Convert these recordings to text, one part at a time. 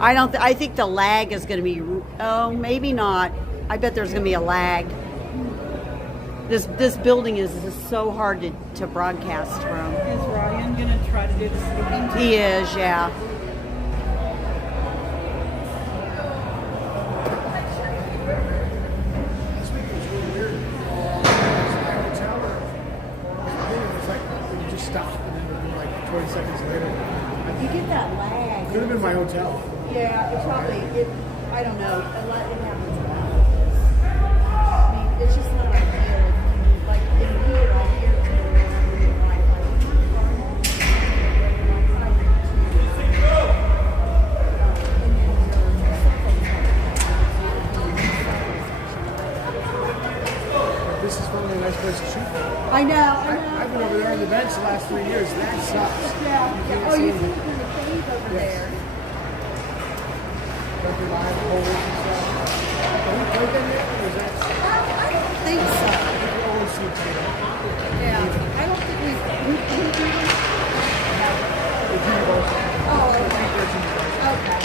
I don't. I think the lag is going to be. Oh, maybe not. I bet there's going to be a lag. This building is just so hard to broadcast from. Is Ryan going to try to do the speaking? He is, yeah. Stop and then it'll be like 20 seconds later. You get that lag. Could have been my hotel. Yeah, it probably. I don't know. A lot it happens a lot. I mean, it's just not ideal. Like in here, I hear This is probably a nice place to shoot. I know. I've been over there on the bench the last 3 years. That sucks. Yeah. You can't Oh, see you anything. see in the cave over there. Don't be live holes and stuff. Have we played them yet? Or is that? I don't think so. You always see Tatum. Yeah. I don't think we do them. They do both. Oh, okay.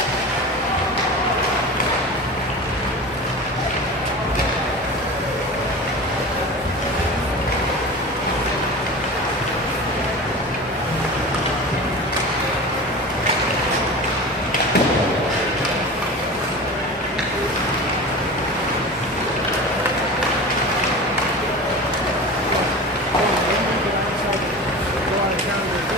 Go out of town.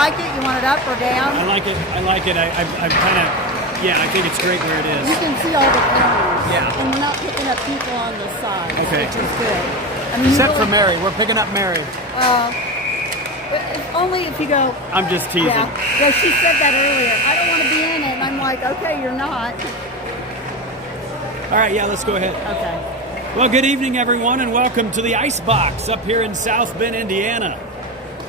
like it? You want it up or down? I like it. I'm kind of, I think it's great where it You is. can see all the corners. Yeah. And we're not picking up people on the sides, Okay. which is good. I mean, Except you for really- Mary. We're picking up Mary. It's only if you go. I'm just teasing. Yeah, she said that earlier. I don't want to be in it. And I'm like, okay, you're not. All right, let's go ahead. Okay. Well, good evening, everyone, and welcome to the Ice Box up here in South Bend, Indiana,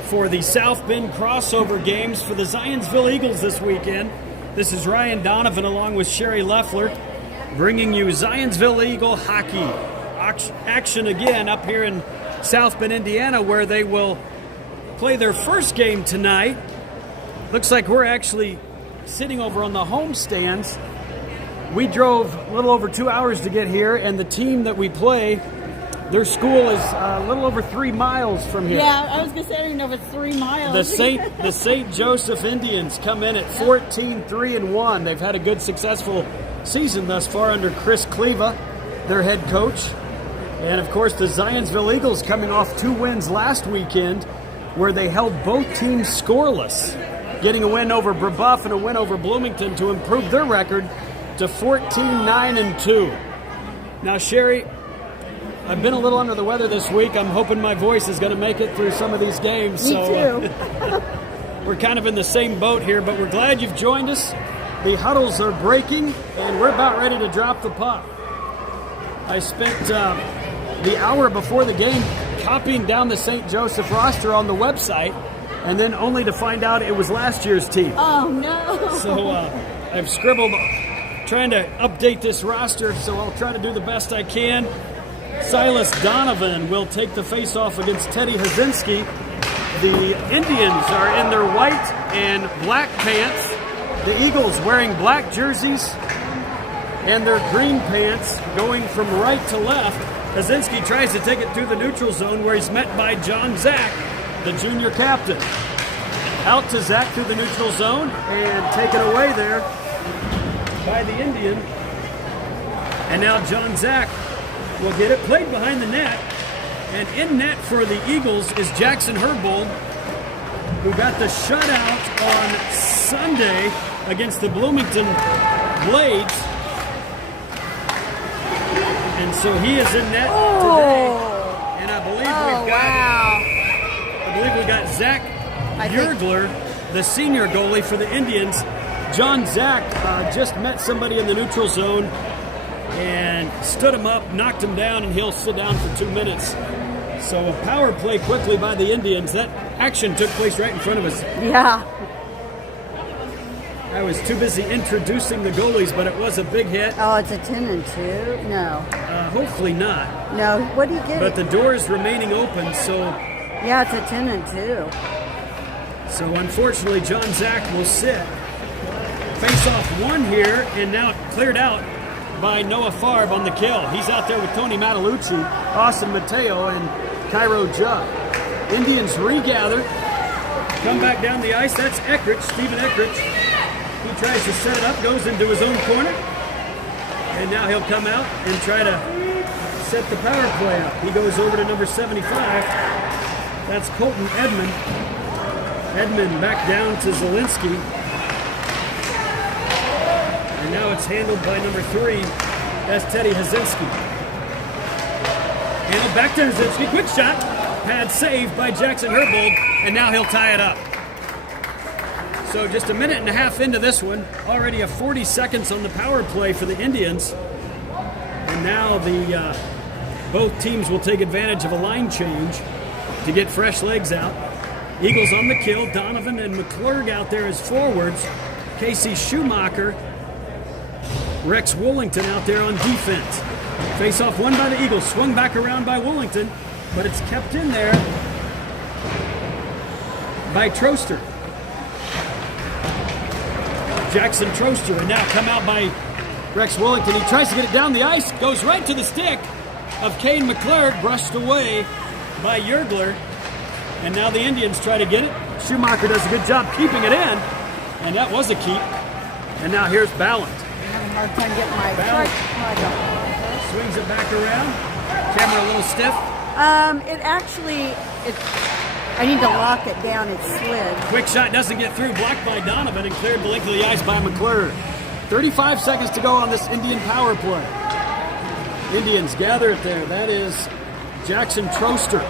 for the South Bend crossover games for the Zionsville Eagles this weekend. This is Ryan Donovan along with Sherry Leffler, bringing you Zionsville Eagle hockey action again up here in South Bend, Indiana, where they will play their first game tonight. Looks like we're actually sitting over on the home stands. We drove a little over 2 hours to get here, and the team that we play, their school is a little over 3 miles from here. Yeah, I was going to say, I don't even know if it's 3 miles. The St. Joseph Indians come in at 14-3-1. They've had a good, successful season thus far under Chris Cleva, their head coach. And, of course, the Zionsville Eagles coming off 2 wins last weekend where they held both teams scoreless, getting a win over Brebeuf and a win over Bloomington to improve their record to 14-9-2. Now, Sherry, I've been a little under the weather this week. I'm hoping my voice is going to make it through some of these games. Me too. We're kind of in the same boat here, but we're glad you've joined us. The huddles are breaking, and we're about ready to drop the puck. I spent the hour before the game copying down the St. Joseph roster on the website, and then only to find out it was last year's team. Oh, no. So I've scribbled, trying to update this roster, so I'll try to do the best I can. Silas Donovan will take the face-off against Teddy Hazinski. The Indians are in their white and black pants. The Eagles wearing black jerseys and their green pants, going from right to left. Hazinski tries to take it through the neutral zone where he's met by John Zach, the junior captain. Out to Zach through the neutral zone and taken away there by the Indian. And now John Zach will get it, played behind the net. And in net for the Eagles is Jackson Herbold, who got the shutout on Sunday against the Bloomington Blades. And so he is in net today. And I believe we got Zach Yergler, the senior goalie for the Indians. John Zach just met somebody in the neutral zone and stood him up, knocked him down, and he'll sit down for 2 minutes. So a power play quickly by the Indians. That action took place right in front of us. Yeah. I was too busy introducing the goalies, but it was a big hit. Oh, it's a 10-2? No. Hopefully not. No. What do you get? But the doors remaining open, so Yeah, it's a 10-2. Unfortunately John Zach will sit. Face off one here, and now cleared out by Noah Farb on the kill. He's out there with Tony Matalucci, Austin Mateo, and Cairo Judd. Indians regather, come back down the ice. That's Eckrich, Stephen Eckrich. He tries to set it up, goes into his own corner, and now he'll come out and try to set the power play up. He goes over to number 75. That's Colton Edmond. Edmond back down to Zielinski. And now it's handled by number 3. That's Teddy Hazinski. Handled back to Hazinski. Quick shot. Pad saved by Jackson Herbold. And now he'll tie it up. So just a minute and a half into this one. Already a 40 seconds on the power play for the Indians. And now both teams will take advantage of a line change to get fresh legs out. Eagles on the kill. Donovan and McClurg out there as forwards. Casey Schumacher, Rex Wollington out there on defense. Face-off won by the Eagles. Swung back around by Wollington, but it's kept in there by Troster. Jackson Troster, and now come out by Rex Wollington. He tries to get it down the ice, goes right to the stick of Kane McClurg, brushed away by Yergler. And now the Indians try to get it. Schumacher does a good job keeping it in, and that was a keep. And now here's Ballant. I'm having a hard time getting my Ballant strike. swings it back around. Camera a little stiff. It actually, I need to lock it down. It slid. Quick shot doesn't get through, blocked by Donovan and cleared the length of the ice by McClure. 35 seconds to go on this Indian power play. Indians gather it there. That is Jackson Troster.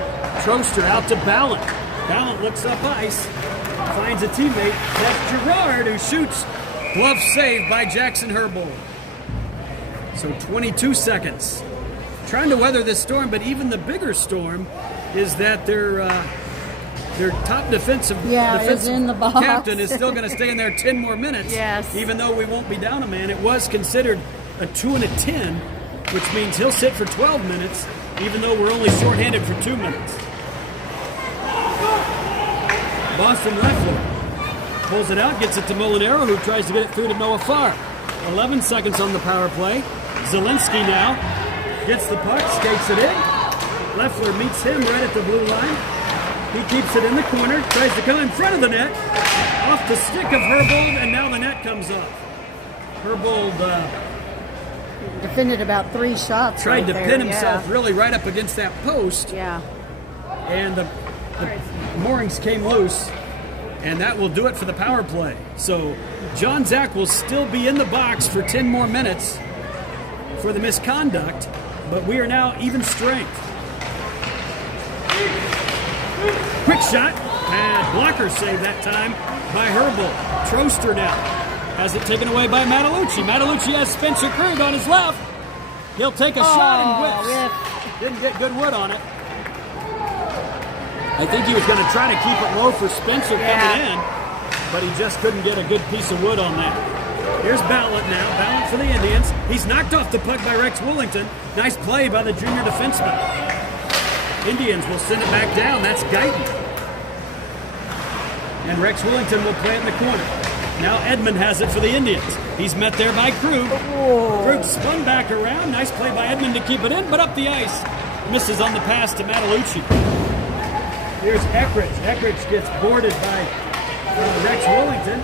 Troster out to Ballant. Ballant looks up ice, finds a teammate. That's Gerard who shoots. Glove saved by Jackson Herbold. So 22 seconds. Trying to weather this storm, but even the bigger storm is that their top defensive is in the box. captain is still going to stay in there 10 more minutes. Yes. Even though we won't be down a man. It was considered a 2 and a 10, which means he'll sit for 12 minutes, even though we're only shorthanded for 2 minutes. Boston Leffler pulls it out, gets it to Molinaro, who tries to get it through to Noah Farr. 11 seconds on the power play. Zielinski now gets the puck, skates it in. Leffler meets him right at the blue line. He keeps it in the corner, tries to come in front of the net. Off the stick of Herbold, and now the net comes off. Herbold defended about 3 shots. Tried to there. pin himself really right up against that post. Yeah. And the moorings came loose. And that will do it for the power play. So John Zach will still be in the box for 10 more minutes for the misconduct, but we are now even strength. Quick shot, and blocker save that time by Herbold. Troster now has it taken away by Matalucci. Matalucci has Spencer Krug on his left. He'll take a shot and whips. Didn't get good wood on it. I think he was going to try to keep it low for Spencer coming in, but he just couldn't get a good piece of wood on that. Here's Ballant now. Ballant for the Indians. He's knocked off the puck by Rex Willington. Nice play by the junior defenseman. Indians will send it back down. That's Guyton. And Rex Willington will play it in the corner. Now Edmond has it for the Indians. He's met there by Krug. Krug spun back around. Nice play by Edmond to keep it in, but up the ice. Misses on the pass to Matalucci. Here's Eckridge. Eckridge gets boarded by Rex Willington.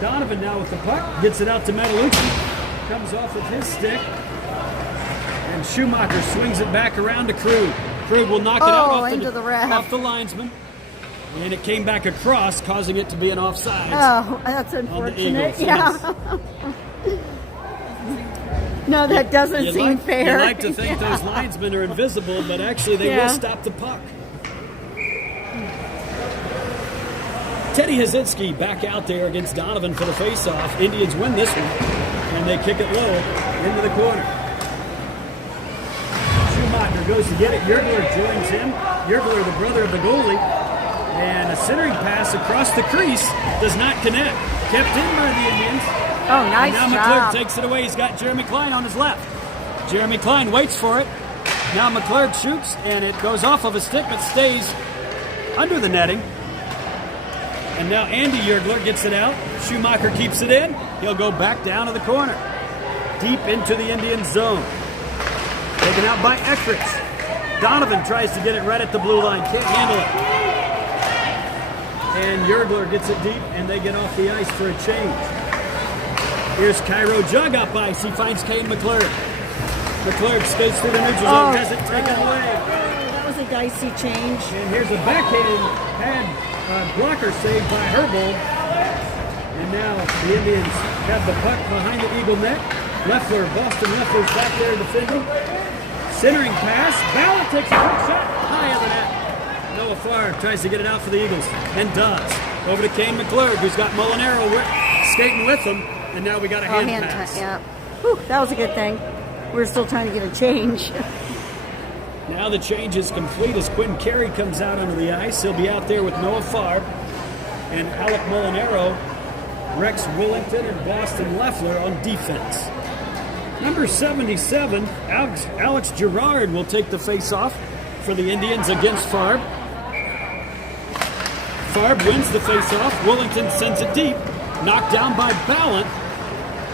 Donovan now with the puck. Gets it out to Matalucci. Comes off with his stick. And Schumacher swings it back around to Krug. Krug will knock it out off the linesman. And it came back across, causing it to be an offside. Oh, that's unfortunate. Yeah. No, that doesn't seem fair. You like to think those linesmen are invisible, but actually they will stop the puck. Teddy Hazinski back out there against Donovan for the faceoff. Indians win this one, and they kick it low into the corner. Schumacher goes to get it. Yergler joins him. Yergler, the brother of the goalie. And a centering pass across the crease does not connect. Kept in by the Indians. Oh, nice job. Now McClure takes it away. He's got Jeremy Klein on his left. Jeremy Klein waits for it. Now McClure shoots, and it goes off of a stick, but stays under the netting. And now Andy Yergler gets it out. Schumacher keeps it in. He'll go back down to the corner. Deep into the Indian zone. Taken out by Eckridge. Donovan tries to get it right at the blue line. Can't handle it. And Yergler gets it deep, and they get off the ice for a change. Here's Cairo Jug up ice. He finds Kane McClure. McClure skates through the neutral zone, has it taken away. That was a dicey change. And here's a backhand pad blocker saved by Herbold. And now the Indians have the puck behind the Eagle net. Leffler, Boston Leffler's back there defending. Centering pass. Ballant takes a quick shot. High of the net. Noah Farr tries to get it out for the Eagles, and does. Over to Kane McClure, who's got Molinaro skating with him, and now we got a hand pass. Yeah. Whew, that was a good thing. We're still trying to get a change. Now the change is complete as Quinn Carey comes out onto the ice. He'll be out there with Noah Farr and Alec Molinaro, Rex Willington, and Boston Leffler on defense. Number 77, Alex Gerard will take the face-off for the Indians against Farb. Farb wins the face-off. Willington sends it deep. Knocked down by Ballant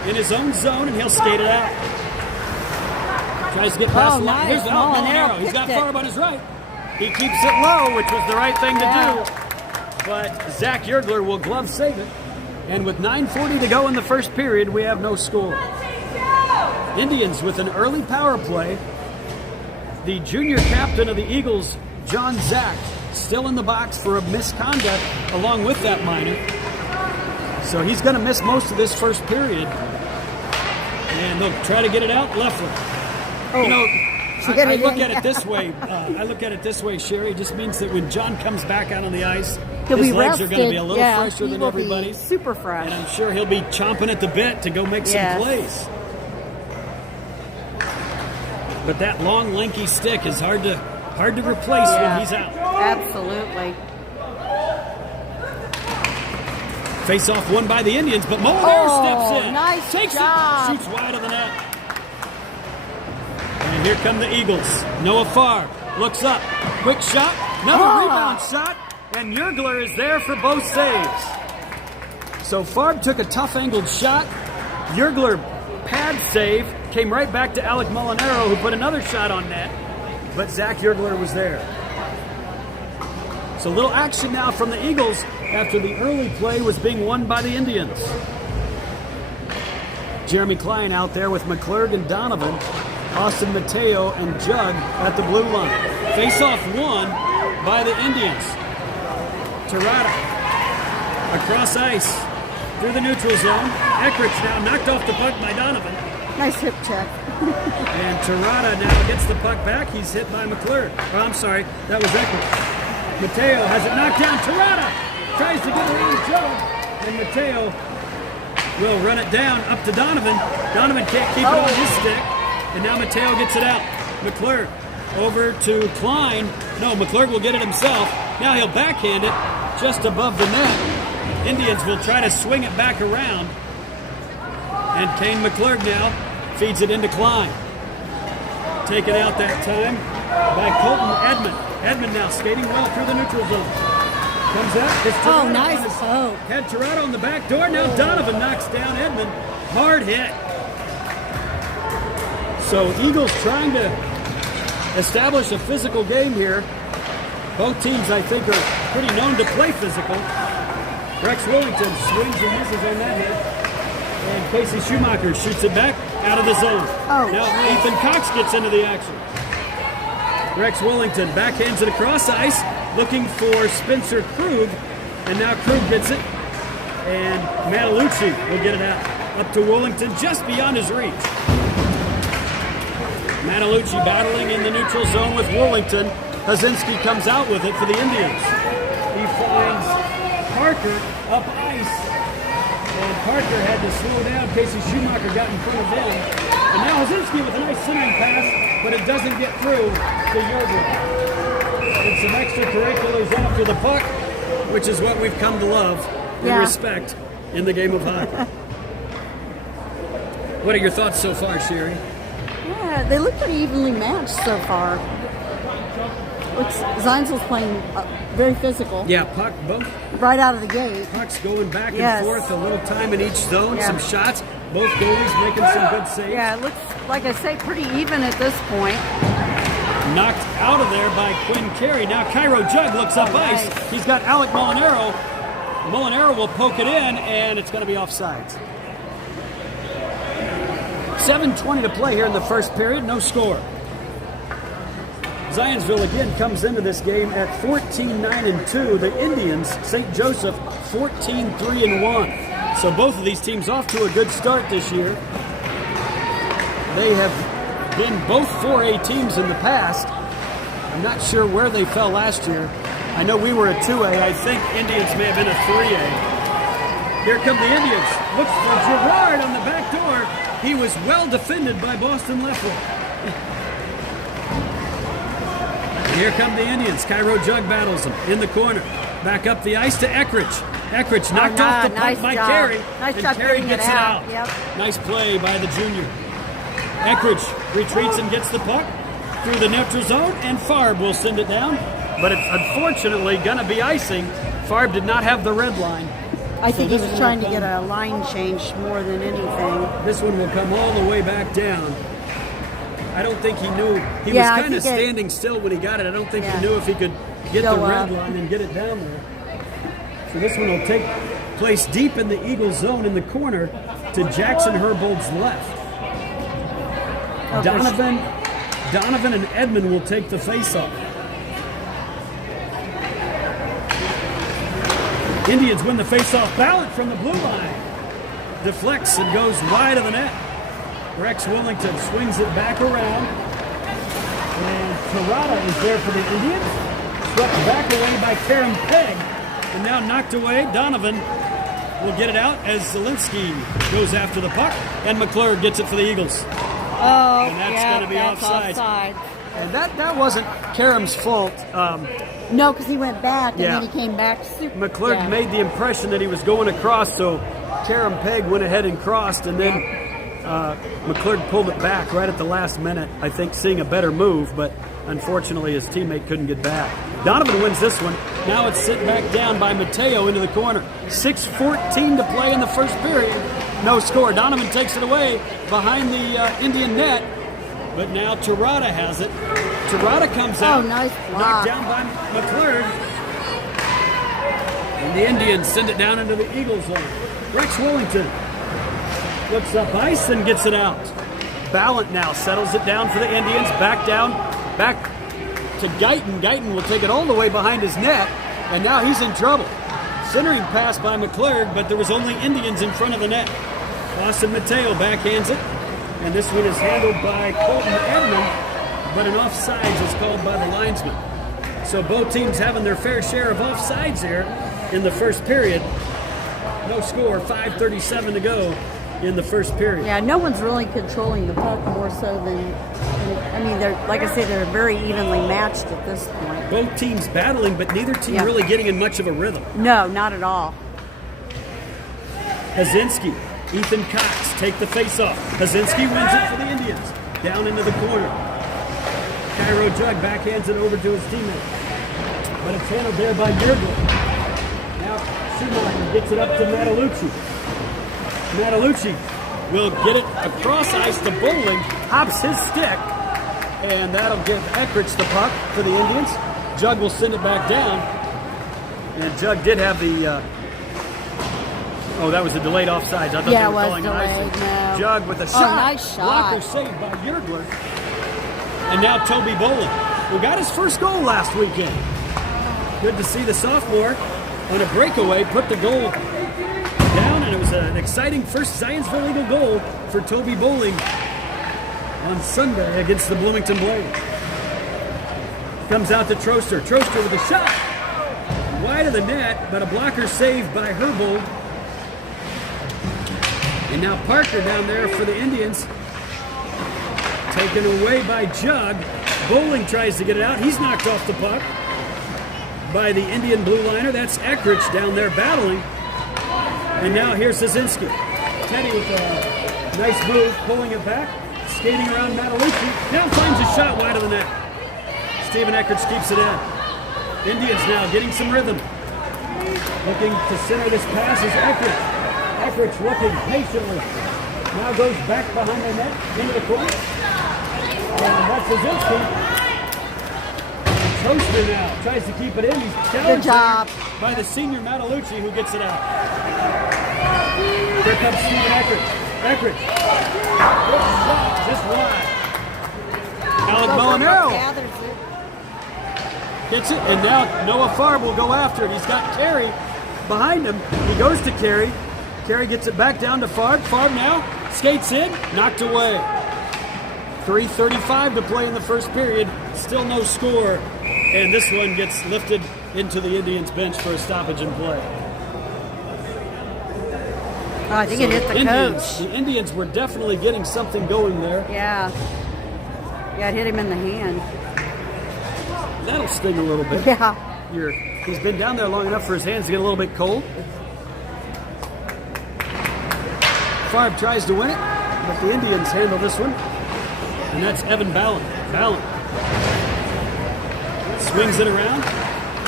in his own zone, and he'll skate it out. Tries to get past the line. Here's Molinaro. He's got Farb on his right. He keeps it low, which was the right thing to do. But Zach Yergler will glove save it. And with 9:40 to go in the first period, we have no score. Indians with an early power play. The junior captain of the Eagles, John Zach, still in the box for a misconduct along with that minor. So he's going to miss most of this first period. And they'll try to get it out. Leffler. You know, I look at it this way. Sherry. It just means that when John comes back out on the ice, He'll his be legs rested. are going to be a little fresher he than will everybody's. Be super fresh. And I'm sure he'll be chomping at the bit to go make some plays. But that long, lanky stick is hard to replace when he's out. Absolutely. Face-off won by the Indians, but Molinaro steps in. Nice takes job. it, shoots wide of the net. And here come the Eagles. Noah Farr looks up. Quick shot. Another rebound shot. And Yergler is there for both saves. So Farb took a tough angled shot. Yergler pad save. Came right back to Alec Molinaro, who put another shot on net. But Zach Yergler was there. So little action now from the Eagles after the early play was being won by the Indians. Jeremy Klein out there with McClurg and Donovan. Austin Mateo and Jug at the blue line. Face-off won by the Indians. Terrata across ice through the neutral zone. Eckridge now knocked off the puck by Donovan. Nice hip check. And Terrata now gets the puck back. He's hit by McClure. Oh, I'm sorry, that was Eckridge. Mateo has it knocked down. Terrata tries to get around Joe. And Mateo will run it down up to Donovan. Donovan can't keep it on his stick. And now Mateo gets it out. McClure over to Klein. No, McClure will get it himself. Now he'll backhand it just above the net. Indians will try to swing it back around. And Kane McClure now feeds it into Klein. Taken out that time by Colton Edmond. Edmond now skating well through the neutral zone. Comes up. It's Terrata nice. on his- Had Terrata on the back door. Now Donovan knocks down Edmond. Hard hit. So Eagles trying to establish a physical game here. Both teams, I think, are pretty known to play physical. Rex Wellington swings and misses on that hit. And Casey Schumacher shoots it back out of the zone. Now Ethan Cox gets into the action. Rex Wellington backhands it across ice, looking for Spencer Krug. And now Krug gets it. And Matalucci will get it out. Up to Wellington, just beyond his reach. Matalucci battling in the neutral zone with Wellington. Hazinski comes out with it for the Indians. He finds Parker up ice. And Parker had to slow down. Casey Schumacher got in front of him. And now Hazinski with a nice centering pass, but it doesn't get through to Yergler. And some extracurriculars after the puck, which is what we've come to love and respect in the game of hockey. What are your thoughts so far, Sherry? Yeah, they look pretty evenly matched so far. Zionsville's playing very physical. Yeah, puck both. Right out of the gate. Pucks going back and forth, a little time in each zone, some shots. Both goalies making some good saves. Yeah, it looks, like I say, pretty even at this point. Knocked out of there by Quinn Carey. Now Cairo Jug looks up ice. He's got Alec Molinaro. Molinaro will poke it in, and it's going to be offsides. 7:20 to play here in the first period. No score. Zionsville again comes into this game at 14-9-2. The Indians, St. Joseph, 14-3-1. So both of these teams off to a good start this year. They have been both 4A teams in the past. I'm not sure where they fell last year. I know we were a 2A. I think Indians may have been a 3A. Here come the Indians. Looks for Gerard on the back door. He was well defended by Boston Leffler. Here come the Indians. Cairo Jug battles them in the corner. Back up the ice to Eckridge. Eckridge knocked off the puck by Carey. Nice and job Carey getting gets it out. Yep. Nice play by the junior. Eckridge retreats and gets the puck through the neutral zone, and Farb will send it down. But it's unfortunately going to be icing. Farb did not have the red line. I think he was trying to get a line change more than anything. This one will come all the way back down. I don't think he knew. He was kind of standing still when he got it. I don't think he knew if he could get the red line and get it down there. So this one will take place deep in the Eagles zone in the corner to Jackson Herbold's left. Donovan and Edmond will take the faceoff. Indians win the face-off. Ballot from the blue line. Deflects and goes wide of the net. Rex Willington swings it back around. And Tarada is there for the Indians. Swept back away by Karen Pegg. And now knocked away. Donovan will get it out as Zielinski goes after the puck. And McClure gets it for the Eagles. Oh, And that's going to be offside. And that wasn't Karam's fault. No, because he went back and Yeah. then he came back. McClure made the impression that he was going across, so Karam Pegg went ahead and crossed, and then McClure pulled it back right at the last minute, I think seeing a better move, but unfortunately his teammate couldn't get back. Donovan wins this one. Now it's sent back down by Mateo into the corner. 6:14 to play in the first period. No score. Donovan takes it away behind the Indian net, but now Tarada has it. Tarada comes out. Oh, nice block. Knocked down by McClure. And the Indians send it down into the Eagles line. Rex Willington looks up ice and gets it out. Ballant now settles it down for the Indians. Back down, back to Guyton. Guyton will take it all the way behind his net, and now he's in trouble. Centering pass by McClure, but there was only Indians in front of the net. Austin Mateo backhands it, and this one is handled by Colton Edmond, but an offsides is called by the linesman. So both teams having their fair share of offsides here in the first period. No score, 5:37 to go in the first period. Yeah, no one's really controlling the puck more so than, I mean, they're, like I said, they're very evenly matched at this point. Both teams battling, but neither team Yeah. really getting in much of a rhythm. No, not at all. Hazinski, Ethan Cox take the face-off. Hazinski wins it for the Indians. Down into the corner. Cairo Jug backhands it over to his teammate. But it's handled there by Yergler. Now Schumacher gets it up to Matalucci. Matalucci will get it across ice to Bowling, hops his stick, and that'll give Eckrich the puck for the Indians. Jug will send it back down. And Jug did have the... oh, that was a delayed offside. I thought Yeah, they it were was calling an icing. delayed, no. Jug with a shot. Nice shot. Blocker saved by Yergler. And now Toby Bowling, who got his first goal last weekend. Good to see the sophomore on a breakaway put the goal down, and it was an exciting first Zionsville Eagle goal for Toby Bowling on Sunday against the Bloomington Blades. Comes out to Troster. Troster with a shot. Wide of the net, but a blocker saved by Herbold. And now Parker down there for the Indians. Taken away by Jug. Bowling tries to get it out. He's knocked off the puck by the Indian blue liner. That's Eckrich down there battling. And now here's Szynski. Teddy with a nice move, pulling it back. Skating around Matalucci. Now finds a shot wide of the net. Stephen Eckrich keeps it in. Indians now getting some rhythm. Looking to center this pass is Eckrich. Eckrich looking patiently. Now goes back behind the net, into the corner. And that's Szynski. Toaster now tries to keep it in. He's challenged by the senior Matalucci, who gets it out. Here comes Stephen Eckrich. Eckrich. Good shot, just wide. Alec Molinaro gets it, and now Noah Farb will go after it. He's got Carey behind him. He goes to Carey. Carey gets it back down to Farb. Farb now skates in, knocked away. 3:35 to play in the first period. Still no score. And this one gets lifted into the Indians bench for a stoppage in play. Oh, I think it hit the coach. The Indians were definitely getting something going there. Yeah. Yeah, it hit him in the hand. That'll sting a little bit. Yeah. He's been down there long enough for his hands to get a little bit cold. Farb tries to win it, but the Indians handle this one. And that's Evan Ballant. Ballant swings it around.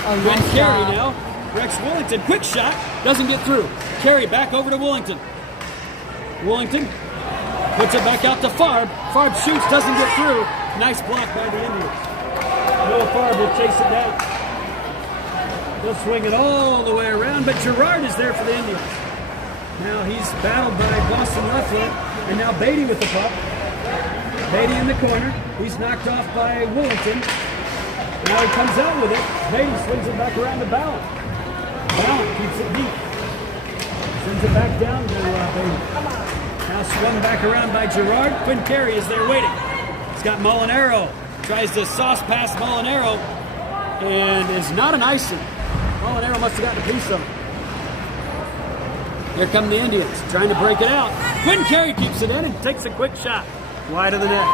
Oh, Good nice carry job. now. Rex Willington, quick shot, doesn't get through. Carry back over to Willington. Willington puts it back out to Farb. Farb shoots, doesn't get through. Nice block by the Indians. Noah Farb will chase it down. He'll swing it all the way around, but Gerard is there for the Indians. Now he's battled by Boston Leffler, and now Beatty with the puck. Beatty in the corner. He's knocked off by Willington. Now he comes out with it. Beatty swings it back around to Ballant. Ballant keeps it deep. Sends it back down to Bailey. Now swung back around by Gerard. Quinn Carey is there waiting. He's got Molinaro. Tries to sauce past Molinaro and is not an icing. Molinaro must have gotten a piece of it. Here come the Indians trying to break it out. Quinn Carey keeps it in and takes a quick shot. Wide of the net.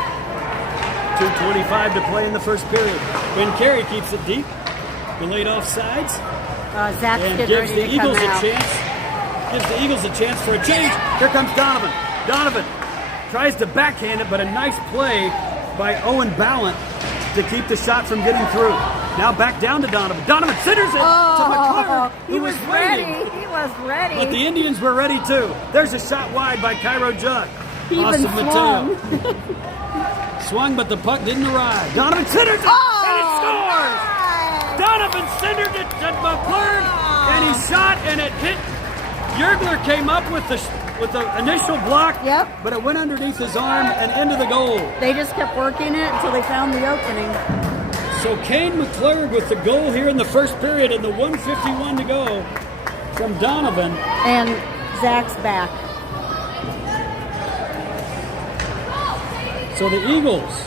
2:25 to play in the first period. Quinn Carey keeps it deep. Delayed offsides. Zach's And getting gives ready the to come Eagles a out. chance. Gives the Eagles a chance for a change. Here comes Donovan. Donovan tries to backhand it, but a nice play by Owen Ballant to keep the shot from getting through. Now back down to Donovan. Donovan centers it to McClure, He who was was ready. waiting. He was ready. But the Indians were ready too. There's a shot wide by Cairo Judd. He even Austin Mateo. swung. Swung, but the puck didn't arrive. Donovan centers it, and it scores! Donovan centered it to McClure, and he shot, and it hit. Yergler came up with the initial block, Yep. but it went underneath his arm and into the goal. They just kept working it until they found the opening. So Kane McClurg with the goal here in the first period and the 1:51 to go from Donovan. And Zach's back. So the Eagles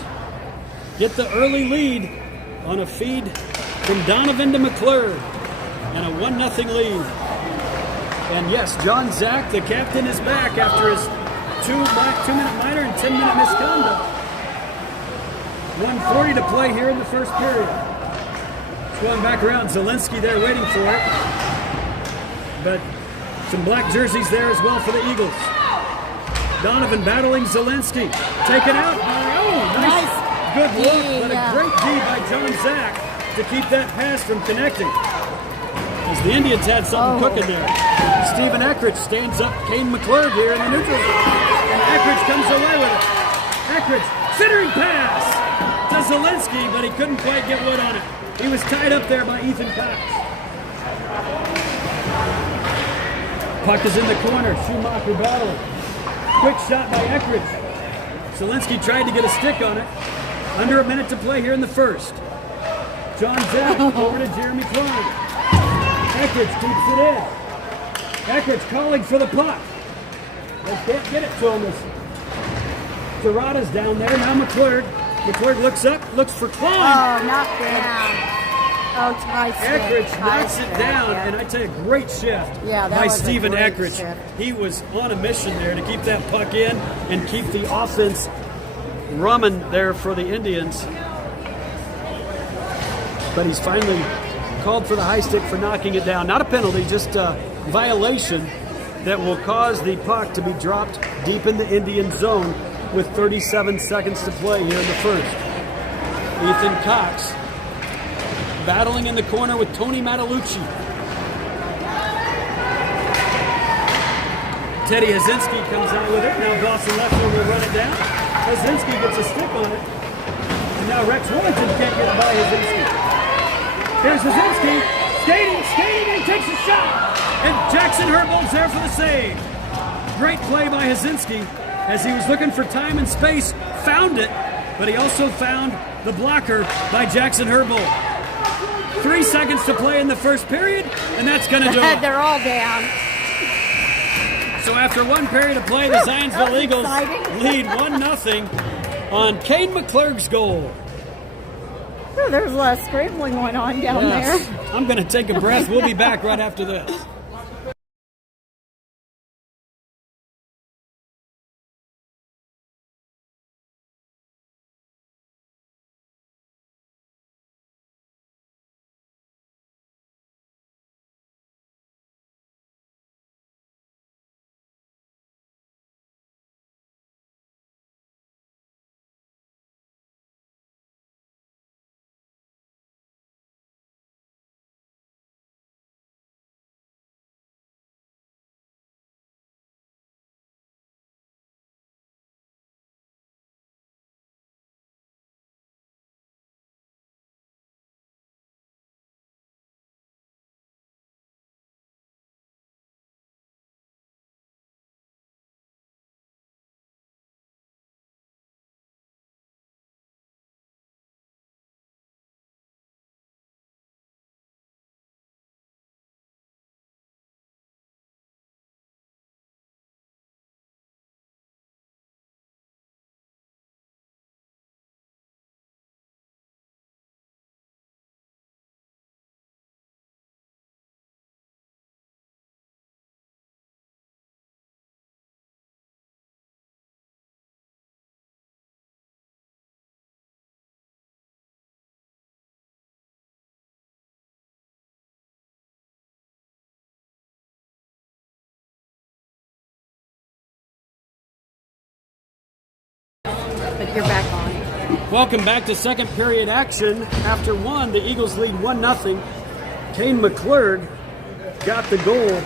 get the early lead on a feed from Donovan to McClure and a 1-0 lead. And yes, John Zach, the captain, is back after his 2-minute minor and 10-minute misconduct. 1:40 to play here in the first period. Swung back around, Zelensky there waiting for it. But some black jerseys there as well for the Eagles. Donovan battling Zelensky. Taken out. Oh, nice. Good look, but a great D by John Zach to keep that pass from connecting. As the Indians had something cooking there. Stephen Eckridge stands up Kane McClurg here in the neutral zone. And Eckridge comes away with it. Eckridge, centering pass to Zelensky, but he couldn't quite get wood on it. He was tied up there by Ethan Cox. Puck is in the corner. Schumacher battling. Quick shot by Eckridge. Zelensky tried to get a stick on it. Under a minute to play here in the first. John Zach over to Jeremy Klein. Eckridge keeps it in. Eckridge calling for the puck. They can't get it to him. Gerada's down there. Now McClurg. McClurg looks up, looks for Klein. Oh, knocked down. Oh, nice. Eckridge knocks it down, and I tell you, great shift Yeah, that by was a Stephen great Eckridge. shift. He was on a mission there to keep that puck in and keep the offense running there for the Indians. But he's finally called for the high stick for knocking it down. Not a penalty, just a violation that will cause the puck to be dropped deep in the Indian zone with 37 seconds to play here in the first. Ethan Cox battling in the corner with Tony Matalucci. Teddy Hazinski comes out with it. Now Dawson Leffler will run it down. Hazinski gets a stick on it. And now Rex Willington can't get it by Hazinski. There's Hazinski, skating, and takes a shot. And Jackson Herbol's there for the save. Great play by Hazinski as he was looking for time and space, found it, but he also found the blocker by Jackson Herbol. 3 seconds to play in the first period, and that's going to do it. They're all down. So after 1 period of play, the Zionsville Eagles exciting. lead 1-0 on Kane McClurg's goal. Oh, there's a lot of scrambling going on down there. I'm going to take a breath. We'll be back right after this. but you're back on. Welcome back to second period action. After one, the Eagles lead 1-0. Kane McClurg got the goal,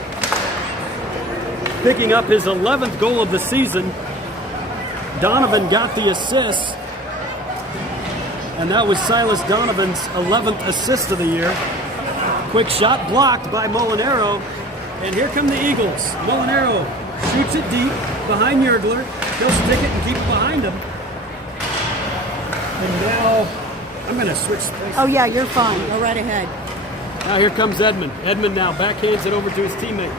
picking up his 11th goal of the season. Donovan got the assist, and that was Silas Donovan's 11th assist of the year. Quick shot blocked by Molinaro, and here come the Eagles. Molinaro shoots it deep behind Yergler. He'll stick it and keep it behind him. And now I'm going to switch places. Oh yeah, you're fine. Go right ahead. Now here comes Edmund. Edmund now backhands it over to his teammate.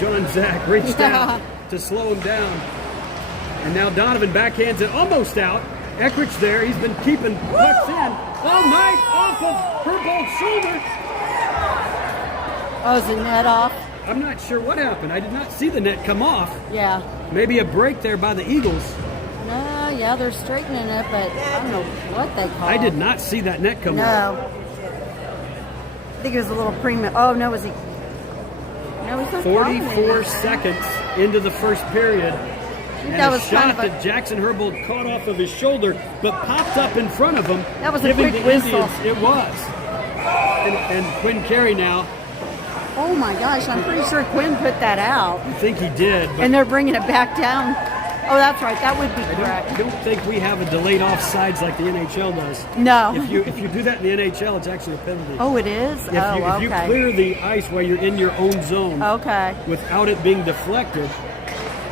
John Zach reached out to slow him down. And now Donovan backhands it almost out. Eckrich there, he's been keeping pucks in all night off of Herbold's shoulder. Oh, is the net off? I'm not sure what happened. I did not see the net come off. Yeah. Maybe a break there by the Eagles. No, yeah, they're straightening it, but I don't know what they call. I did not see that net come off. No. I think it was a little premature. Oh, no, was he? No, he's not. 44 seconds into the first period. And that a was shot kind of a- that Jackson Herbold caught off of his shoulder, but popped up in front of him. That was a giving quick the whistle. Indians, it was. And Quinn Carey now, Oh my gosh, I'm pretty sure Quinn put that out. I think he did, but And they're bringing it back down. Oh, that's right. That would be I correct. don't think we have a delayed offsides like the NHL does. No. If you do that in the NHL, it's actually a penalty. Oh, it is? If you okay. clear the ice while you're in your own zone Okay. without it being deflected,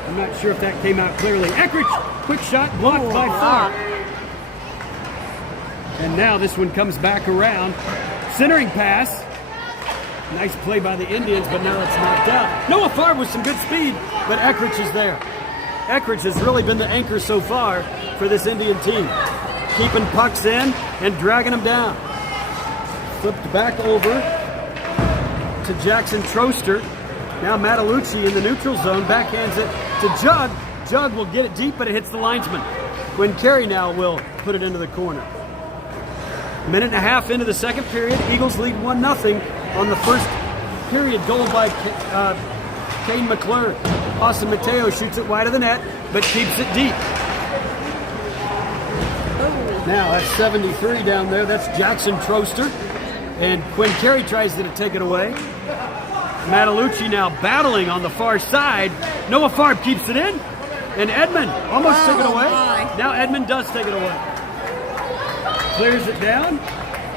I'm not sure if that came out clearly. Eckrich, quick shot, blocked by Farr. And now this one comes back around. Centering pass. Nice play by the Indians, but now it's knocked out. Noah Farr with some good speed, but Eckrich is there. Eckrich has really been the anchor so far for this Indian team. Keeping pucks in and dragging them down. Flipped back over to Jackson Troster. Now Matalucci in the neutral zone, backhands it to Jug. Jug will get it deep, but it hits the linesman. Quinn Carey now will put it into the corner. Minute and a half into the second period, Eagles lead 1-0 on the first period goal by Kane McClurg. Austin Mateo shoots it wide of the net, but keeps it deep. Now that's 73 down there. That's Jackson Troster. And Quinn Carey tries to take it away. Matalucci now battling on the far side. Noah Farr keeps it in. And Edmund almost took it away. Now Edmund does take it away. Clears it down.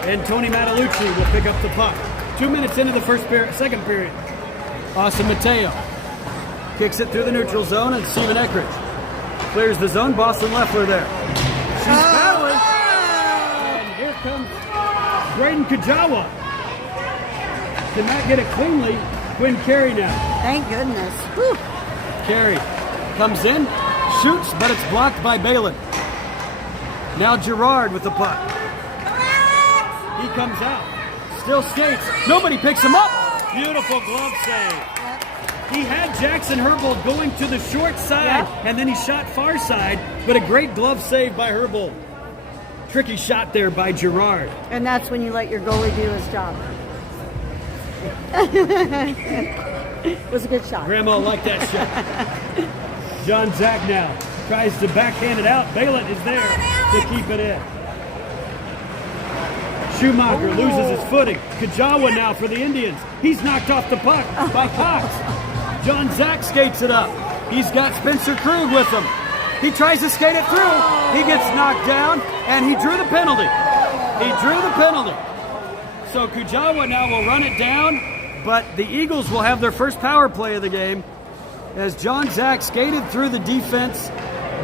And Tony Matalucci will pick up the puck. 2 minutes into the second period. Austin Mateo kicks it through the neutral zone, and Steven Eckrich clears the zone. Boston Leffler there. She's battling. And here comes Braden Kajawa. Cannot get it cleanly. Quinn Carey now. Thank goodness. Whew. Carey comes in, shoots, but it's blocked by Balin. Now Gerard with the puck. He comes out. Still skates. Nobody picks him up. Beautiful glove save. He had Jackson Herbold going to the short side, and then he shot far side, but a great glove save by Herbold. Tricky shot there by Gerard. And that's when you let your goalie do his job. It was a good shot. Grandma liked that shot. John Zach now tries to backhand it out. Balin is there to keep it in. Schumacher loses his footing. Kajawa now for the Indians. He's knocked off the puck by Cox. John Zach skates it up. He's got Spencer Krug with him. He tries to skate it through. He gets knocked down, and he drew the penalty. He drew the penalty. So Kajawa now will run it down, but the Eagles will have their first power play of the game as John Zach skated through the defense,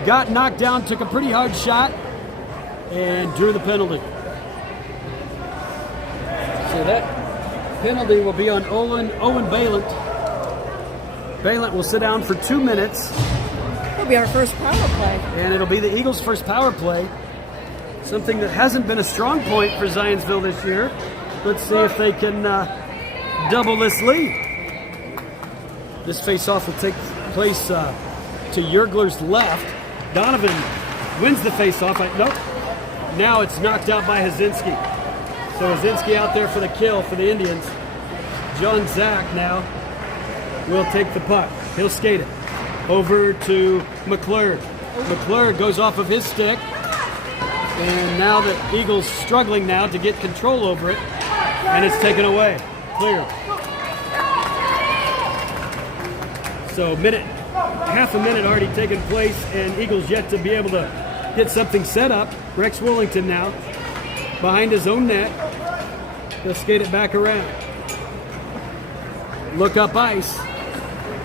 got knocked down, took a pretty hard shot, and drew the penalty. So that penalty will be on Owen Balint. Balint will sit down for 2 minutes. It'll be our first power play. And it'll be the Eagles' first power play. Something that hasn't been a strong point for Zionsville this year. Let's see if they can double this lead. This face-off will take place to Yergler's left. Donovan wins the face-off. Nope. Now it's knocked out by Hazinski. So Hazinski out there for the kill for the Indians. John Zach now will take the puck. He'll skate it over to McClurg. McClure goes off of his stick. And now the Eagles struggling now to get control over it. And it's taken away. Clear. So half a minute already taken place, and Eagles yet to be able to get something set up. Rex Willington now behind his own net. He'll skate it back around. Look up ice.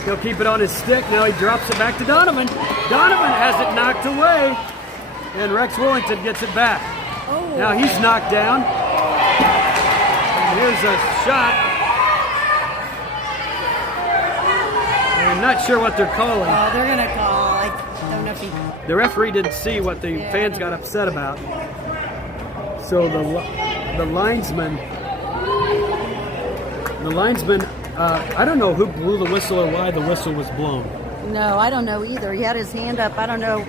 He'll keep it on his stick. Now he drops it back to Donovan. Donovan has it knocked away, and Rex Willington gets it back. Oh. Now he's knocked down. And here's a shot. I'm not sure what they're calling. Oh, they're going to call. I don't know if he... The referee didn't see what the fans got upset about. So the linesman, I don't know who blew the whistle or why the whistle was blown. No, I don't know either. He had his hand up. I don't know.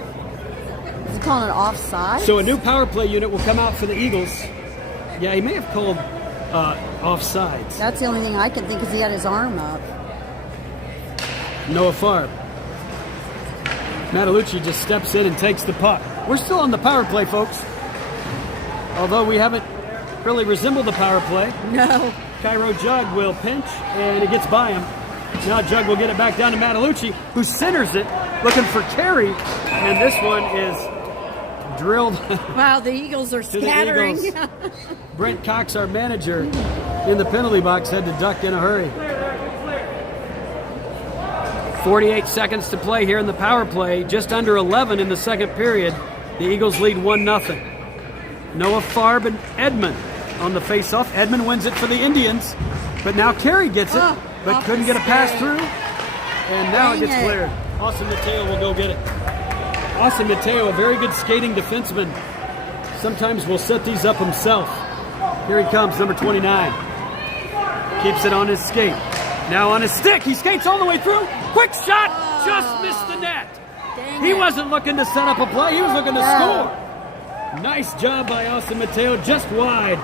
Is he calling it offside? So a new power play unit will come out for the Eagles. Yeah, he may have called offsides. That's the only thing I can think because he had his arm up. Noah Farb. Matalucci just steps in and takes the puck. We're still on the power play, folks. Although we haven't really resembled the power play. No. Cairo Jug will pinch, and it gets by him. Now Jug will get it back down to Matalucci, who centers it, looking for Carey, and this one is drilled. Wow, the Eagles are to scattering. the Eagles. Brent Cox, our manager, in the penalty box, had to duck in a hurry. 48 seconds to play here in the power play. Just under 11 in the second period. The Eagles lead 1-0. Noah Farb and Edmond on the face-off. Edmond wins it for the Indians, but now Carey gets it, but couldn't get a pass through. And now it gets cleared. Austin Mateo will go get it. Austin Mateo, a very good skating defenseman, sometimes will set these up himself. Here he comes, number 29. Keeps it on his skate. Now on his stick, he skates all the way through. Quick shot, just missed the net. He wasn't looking to set up a play, he was looking to score. Nice job by Austin Mateo, just wide.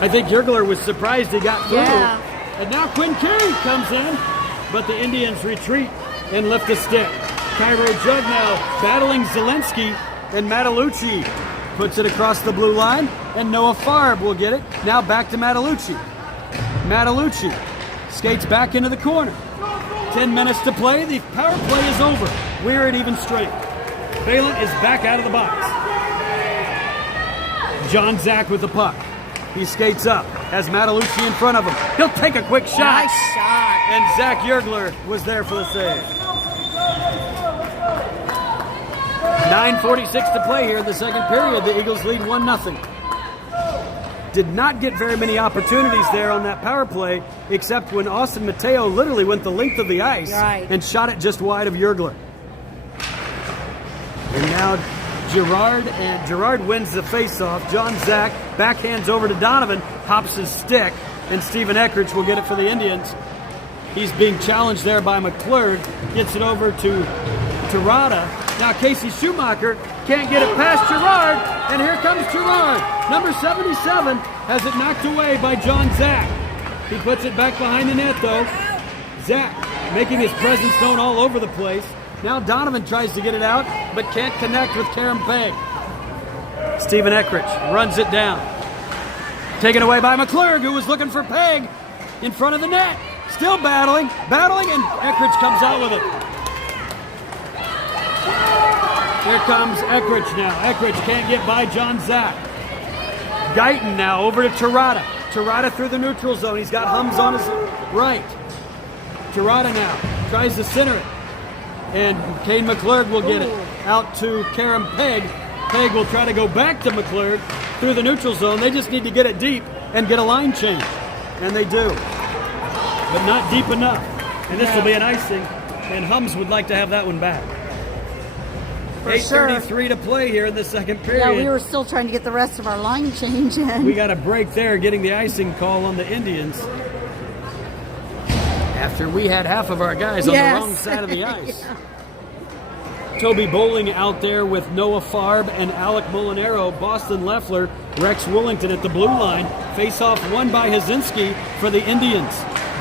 I think Yergler was surprised he got through. Yeah. And now Quinn Carey comes in, but the Indians retreat and lift the stick. Cairo Jug now battling Zelensky, and Matalucci puts it across the blue line, and Noah Farb will get it. Now back to Matalucci. Matalucci skates back into the corner. 10 minutes to play. The power play is over. We're at even strength. Balin is back out of the box. John Zach with the puck. He skates up. Has Matalucci in front of him. He'll take a quick shot. Nice shot. And Zach Yergler was there for the save. 9:46 to play here in the second period. The Eagles lead 1-0. Did not get very many opportunities there on that power play, except when Austin Mateo literally went the length of the ice and shot it just wide of Yergler. And now Gerard wins the faceoff. John Zach backhands over to Donovan, hops his stick, and Steven Eckrich will get it for the Indians. He's being challenged there by McClure, gets it over to Terada. Now Casey Schumacher can't get it past Gerard, and here comes Gerard. Number 77 has it knocked away by John Zach. He puts it back behind the net, though. Zach making his presence known all over the place. Now Donovan tries to get it out, but can't connect with Karen Pegg. Steven Eckrich runs it down. Taken away by McClure, who was looking for Pegg in front of the net. Still battling, and Eckrich comes out with it. Here comes Eckrich now. Eckrich can't get by John Zach. Guyton now over to Terada. Terada through the neutral zone. He's got Hums on his right. Terada now tries to center it. And Kane McClurg will get it out to Karen Pegg. Pegg will try to go back to McClurg through the neutral zone. They just need to get it deep and get a line change. And they do. But not deep enough. And this will be an icing. And Hums would like to have that one back. 8:33 to play here in the second period. Yeah, we were still trying to get the rest of our line change in. We got a break there getting the icing call on the Indians. After we had half of our guys on the wrong side of the ice. Toby Bowling out there with Noah Farb and Alec Molinaro. Boston Leffler, Rex Willington at the blue line. Face-off won by Hazinski for the Indians.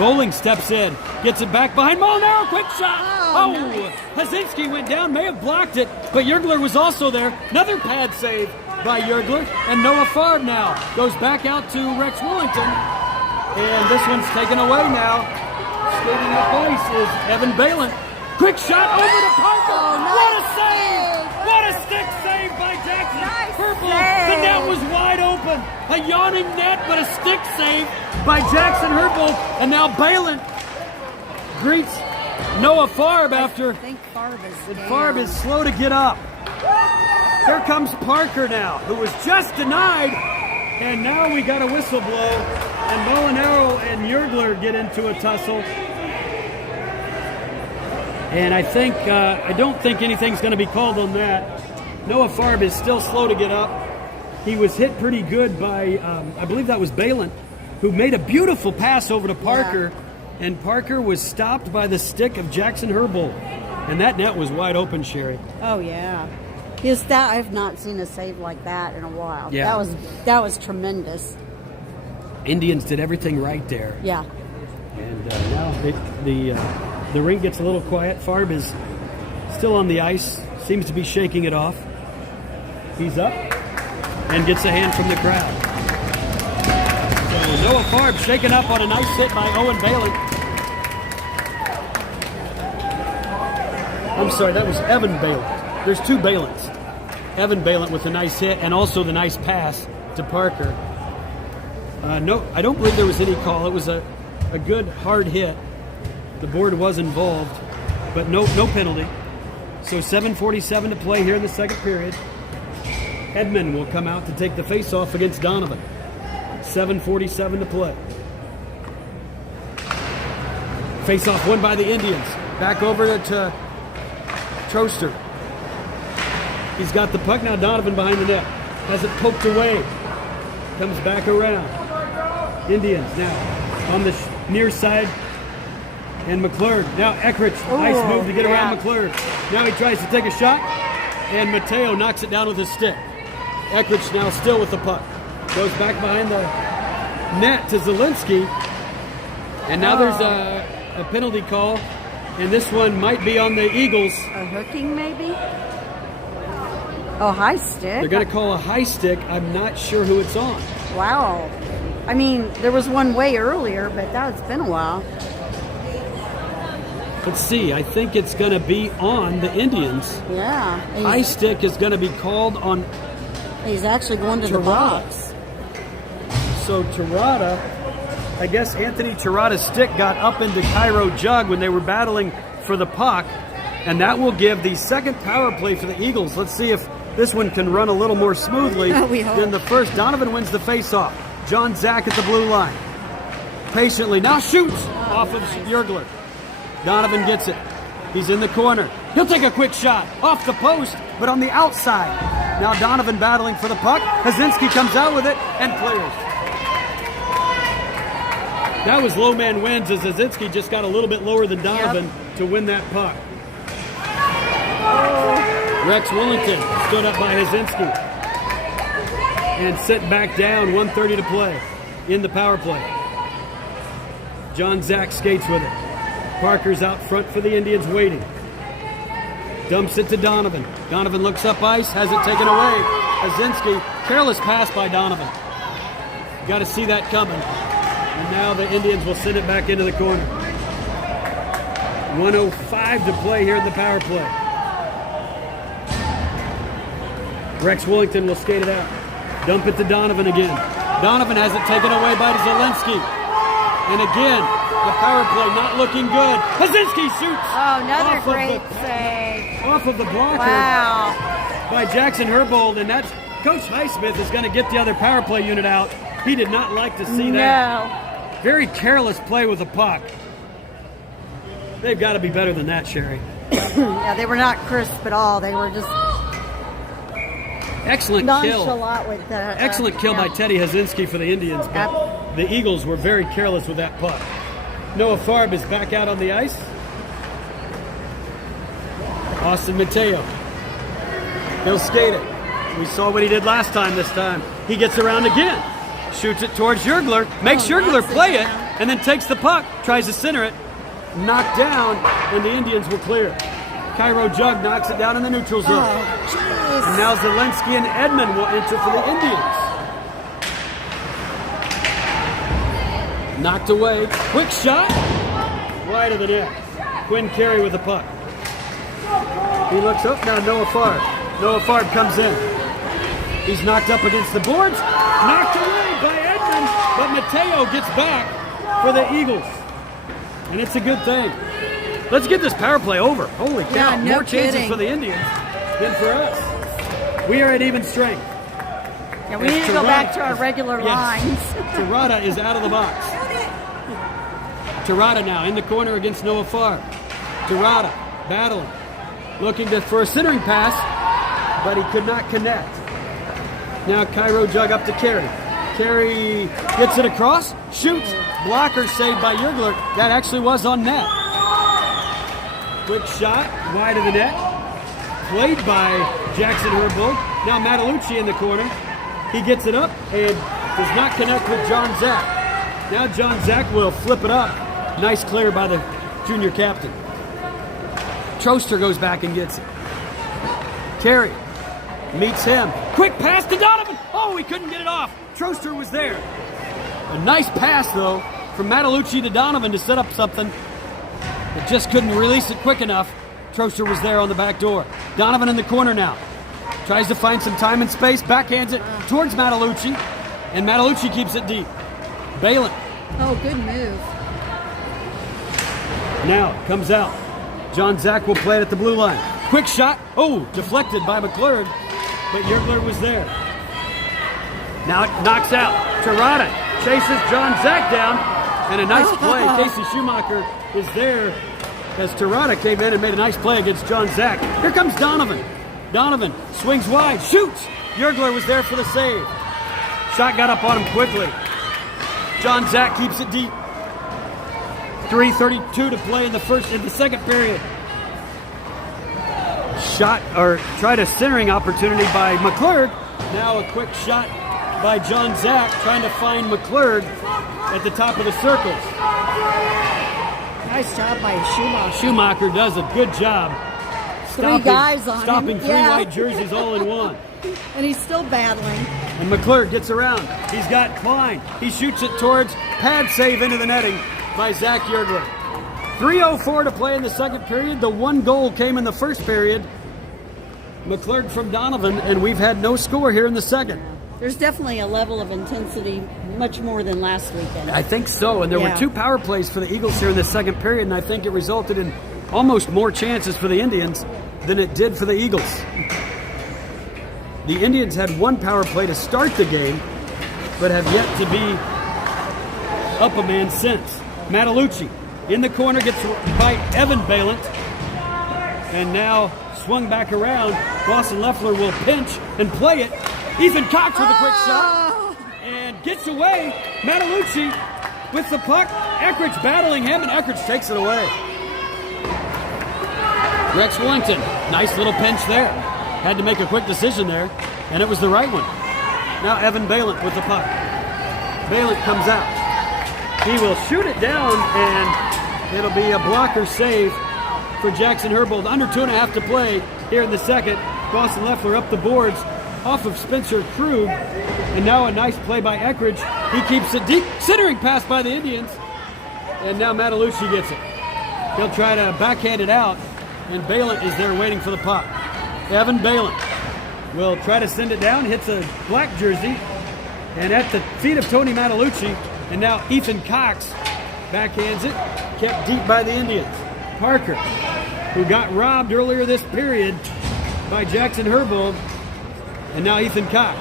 Bowling steps in, gets it back behind Molinaro, quick shot! Oh, Hazinski went down, may have blocked it, but Yergler was also there. Another pad save by Yergler, and Noah Farb now goes back out to Rex Wellington, and this one's taken away now. Skating up ice is Evan Balin. Quick shot over to Parker! nice What a save! What a stick save by Jackson! Nice Purple, save. the net was wide open. A yawning net, but a stick save by Jackson Herbold, and now Balin greets Noah Farb after I think Farb is down. Farb is slow to get up. Here comes Parker now, who was just denied, and now we got a whistle blow, and Molinaro and Yergler get into a tussle. And I don't think anything's going to be called on that. Noah Farb is still slow to get up. He was hit pretty good by, I believe that was Balin, who made a beautiful pass over to Parker, and Parker was stopped by the stick of Jackson Herbold. And that net was wide open, Sherry. Oh yeah. I've not seen a save like that in a while. Yeah. That was tremendous. Indians did everything right there. Yeah. And now the rink gets a little quiet. Farb is still on the ice, seems to be shaking it off. He's up and gets a hand from the crowd. So Noah Farb shaken up on a nice hit by Owen Bailey. I'm sorry, that was Evan Bailey. There's two Balins. Evan Balin with a nice hit and also the nice pass to Parker. No, I don't believe there was any call. It was a good hard hit. The board was involved, but no penalty. So 7:47 to play here in the second period. Edmond will come out to take the face-off against Donovan. 7:47 to play. Face-off won by the Indians. Back over to Troster. He's got the puck now. Donovan behind the net. Has it poked away. Comes back around. Indians now on the near side. And McClurg. Now Eckridge. Nice move to get around McClurg. Now he tries to take a shot. And Mateo knocks it down with his stick. Eckridge now still with the puck. Goes back behind the net to Zielinski. And now there's a penalty call. And this one might be on the Eagles. A hooking maybe? Oh, high stick. They're going to call a high stick. I'm not sure who it's on. Wow. I mean, there was one way earlier, but it's been a while. Let's see. I think it's going to be on the Indians. Yeah. High stick is going to be called on He's actually going to the box. So Tirada, I guess Anthony Tirada's stick got up into Cairo Jug when they were battling for the puck, and that will give the second power play for the Eagles. Let's see if this one can run a little more smoothly than the first. Donovan wins the faceoff. John Zach at the blue line. Patiently now shoots off of Yergler. Donovan gets it. He's in the corner. He'll take a quick shot off the post, but on the outside. Now Donovan battling for the puck. Hazinski comes out with it and clears. That was low man wins as Hazinski just got a little bit lower than Donovan to win that puck. Rex Wellington stood up by Hazinski and sent back down. 1:30 to play in the power play. John Zach skates with it. Parker's out front for the Indians waiting. Dumps it to Donovan. Donovan looks up ice, has it taken away. Hazinski, careless pass by Donovan. Got to see that coming. And now the Indians will send it back into the corner. 1:05 to play here in the power play. Rex Wellington will skate it out. Dump it to Donovan again. Donovan has it taken away by Zielinski. And again, the power play not looking good. Hazinski shoots. Oh, another great save. Off of the blocker by Jackson Herbold. And that's Coach Highsmith is going to get the other power play unit out. He did not like to see that. Very careless play with the puck. They've got to be better than that, Sherry. Yeah, they were not crisp at all. They were just excellent nonchalant with the excellent kill by Teddy Hazinski for the Indians. But the Eagles were very careless with that puck. Noah Farb is back out on the ice. Austin Mateo. He'll skate it. We saw what he did last time. This time he gets around again. Shoots it towards Yergler. Makes Yergler play it. and then takes the puck, tries to center it, knocked down, and the Indians will clear. Cairo Jug knocks it down in the neutral zone. And now Zelensky and Edmond will enter for the Indians. Knocked away. Quick shot. Wide of the net. Quinn Carey with the puck. He looks up now. Noah Farb. Noah Farb comes in. He's knocked up against the boards. Knocked away by Edmond. But Mateo gets back for the Eagles. And it's a good thing. Let's get this power play over. Holy cow. Yeah, no More chances kidding. for the Indians than for us. We are at even strength. Yeah, we need to go back to our regular Yes. lines. Terada is out of the box. Terada now in the corner against Noah Farb. Terada battling. Looking for a centering pass, but he could not connect. Now Cairo Jug up to Carey. Carey gets it across, shoots, blocker saved by Yergler. That actually was on net. Quick shot, wide of the net. Played by Jackson Herbold. Now Matalucci in the corner. He gets it up and does not connect with John Zach. Now John Zach will flip it up. Nice clear by the junior captain. Troster goes back and gets it. Carey meets him. Quick pass to Donovan. Oh, he couldn't get it off. Troster was there. A nice pass, though, from Matalucci to Donovan to set up something. But just couldn't release it quick enough. Troster was there on the back door. Donovan in the corner now. Tries to find some time and space. Backhands it towards Matalucci. And Matalucci keeps it deep. Balin Oh, good move. now comes out. John Zach will play it at the blue line. Quick shot. Oh, deflected by McClurg. But Yergler was there. Now it knocks out. Terada chases John Zach down. And a nice play. Casey Schumacher is there as Terada came in and made a nice play against John Zach. Here comes Donovan. Donovan swings wide, shoots. Yergler was there for the save. Shot got up on him quickly. John Zach keeps it deep. 3:32 to play in the second period. Shot or tried a centering opportunity by McClurg. Now a quick shot by John Zach trying to find McClurg at the top of the circles. Nice job by Schumacher. Schumacher does a good job. Guys on him. stopping three Yeah. white jerseys all in one. And he's still battling. And McClurg gets around. He's got Klein. He shoots it towards pad save into the netting by Zach Yergler. 3:04 to play in the second period. The one goal came in the first period. McClurg from Donovan, and we've had no score here in the second. There's definitely a level of intensity much more than last weekend. I think so, and there were Yeah. 2 power plays for the Eagles here in the second period, and I think it resulted in almost more chances for the Indians than it did for the Eagles. The Indians had 1 power play to start the game, but have yet to be up a man since. Matalucci in the corner gets by Evan Balint, and now swung back around. Boston Leffler will pinch and play it. Ethan Cox with a quick shot and gets away. Matalucci with the puck. Eckridge battling him, and Eckridge takes it away. Rex Wellington, nice little pinch there. Had to make a quick decision there, and it was the right one. Now Evan Balint with the puck. Balint comes out. He will shoot it down, and it'll be a blocker save for Jackson Herbold. Under 2.5 to play here in the second. Boston Leffler up the boards off of Spencer Krug, and now a nice play by Eckridge. He keeps it deep. Centering pass by the Indians, and now Matalucci gets it. He'll try to backhand it out, and Balint is there waiting for the puck. Evan Balint will try to send it down, hits a black jersey, and at the feet of Tony Matalucci, and now Ethan Cox backhands it, kept deep by the Indians. Parker, who got robbed earlier this period by Jackson Herbold, and now Ethan Cox.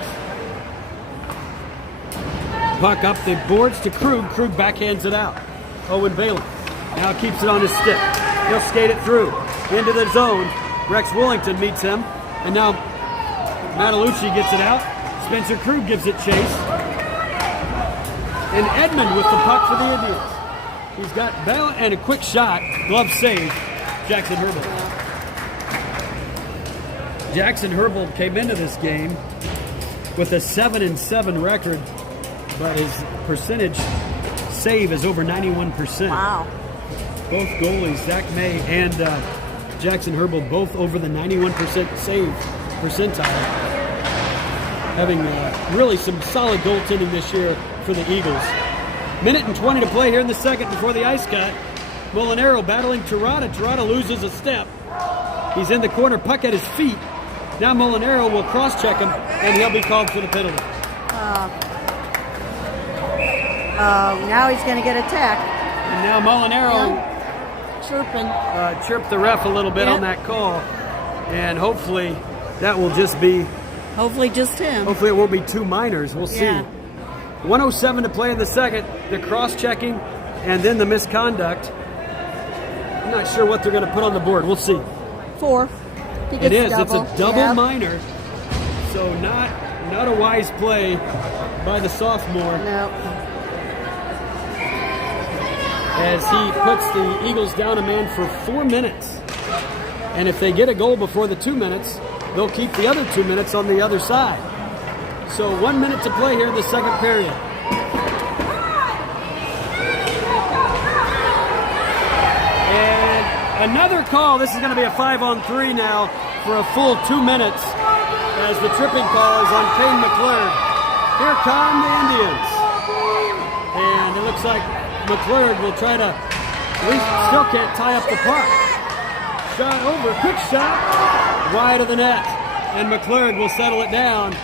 Puck up the boards to Krug. Krug backhands it out. Owen Balint now keeps it on his stick. He'll skate it through into the zone. Rex Wellington meets him, and now Matalucci gets it out. Spencer Krug gives it chase. And Edmond with the puck for the Indians. He's got Balint and a quick shot. Glove save. Jackson Herbold. Jackson Herbold came into this game with a 7-7 record, but his percentage save is over 91%. Wow. Both goalies, Zach May and Jackson Herbal, both over the 91% save percentile. Having really some solid goaltending this year for the Eagles. Minute and 20 to play here in the second before the ice cut. Molinaro battling Tirada. Tirada loses a step. He's in the corner, puck at his feet. Now Molinaro will cross-check him, and he'll be called for the penalty. Now he's going to get attacked. And now Molinaro chirped the ref a little bit on that call, and hopefully that will just be. Hopefully just him. Hopefully it won't be two minors. We'll see. Yeah. 1:07 to play in the second. The cross-checking and then the misconduct. I'm not sure what they're going to put on the board. We'll see. 4. It is. It's a double minor, so not a wise play by the sophomore. No. As he puts the Eagles down a man for 4 minutes. And if they get a goal before the 2 minutes, they'll keep the other 2 minutes on the other side. So 1 minute to play here in the second period. And another call. This is going to be a 5-on-3 now for a full 2 minutes as the tripping call is on Kane McClurg. Here come the Indians. And it looks like McClurg will try to, we still can't tie up the puck. Shot over, quick shot, wide of the net. And McClurg will settle it down.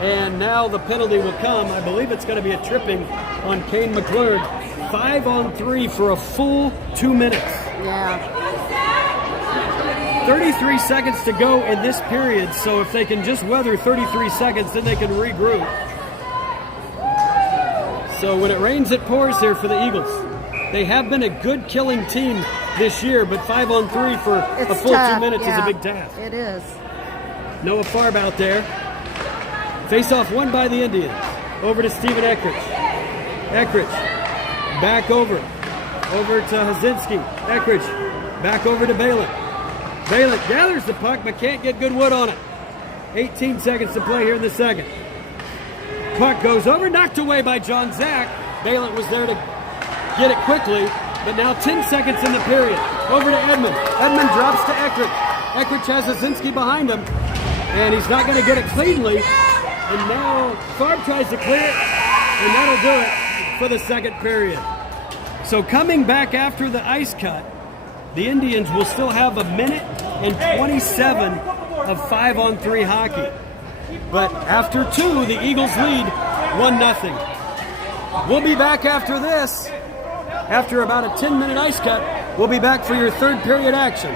And now the penalty will come. I believe it's going to be a tripping on Kane McClurg. 5-on-3 for a full 2 minutes. Yeah. 33 seconds to go in this period, so if they can just weather 33 seconds, then they can regroup. So when it rains, it pours here for the Eagles. They have been a good killing team this year, but 5-on-3 for a full tough. 2 minutes is Yeah, a big task. It is. Noah Farb out there. Face-off won by the Indians. Over to Steven Eckridge. Eckridge back over to Hazinski. Eckridge back over to Balin. Balin gathers the puck but can't get good wood on it. 18 seconds to play here in the second. Puck goes over, knocked away by John Zach. Balin was there to get it quickly, but now 10 seconds in the period. Over to Edmund. Edmund drops to Eckridge. Eckridge has Hazinski behind him, and he's not going to get it cleanly. And now Farb tries to clear it, and that'll do it for the second period. So coming back after the ice cut, the Indians will still have a minute and 27 of 5-on-3 hockey. But after 2, the Eagles lead 1-0. We'll be back after this. After about a 10-minute ice cut, we'll be back for your third period action.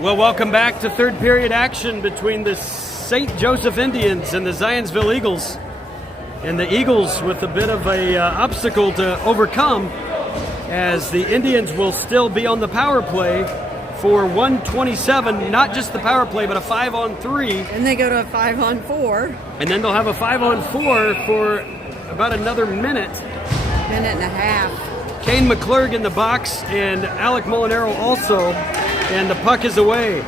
Well, welcome back to third period action between the St. Joseph Indians and the Zionsville Eagles. And the Eagles with a bit of a obstacle to overcome, as the Indians will still be on the power play for 1:27, not just the power play, but a 5-on-3. And they go to a 5-on-4. And then they'll have a 5-on-4 for about another minute. Minute and a half. Kane McClurg in the box and Alec Molinaro also, and the puck is away.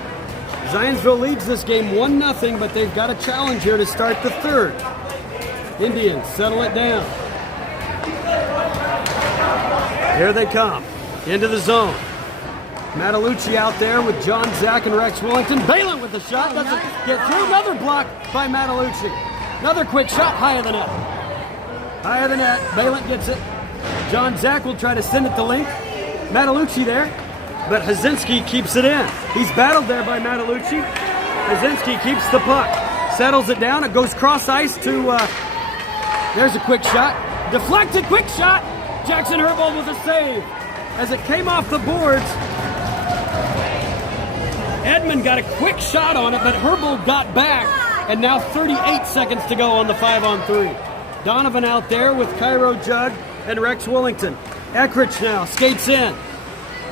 Zionsville leads this game 1-0, but they've got a challenge here to start the third. Indians settle it down. Here they come into the zone. Matalucci out there with John Zach and Rex Wellington. Balin with the shot, doesn't get through. Another block by Matalucci. Another quick shot, high of the net. High of the net, Balin gets it. John Zach will try to send it to Link. Matalucci there, but Hazinski keeps it in. He's battled there by Matalucci. Hazinski keeps the puck, settles it down. It goes cross ice to, there's a quick shot. Deflected, quick shot. Jackson Herbold with a save. As it came off the boards, Edmond got a quick shot on it, but Herbold got back, and now 38 seconds to go on the 5-on-3. Donovan out there with Cairo Judd and Rex Wellington. Eckrich now skates in.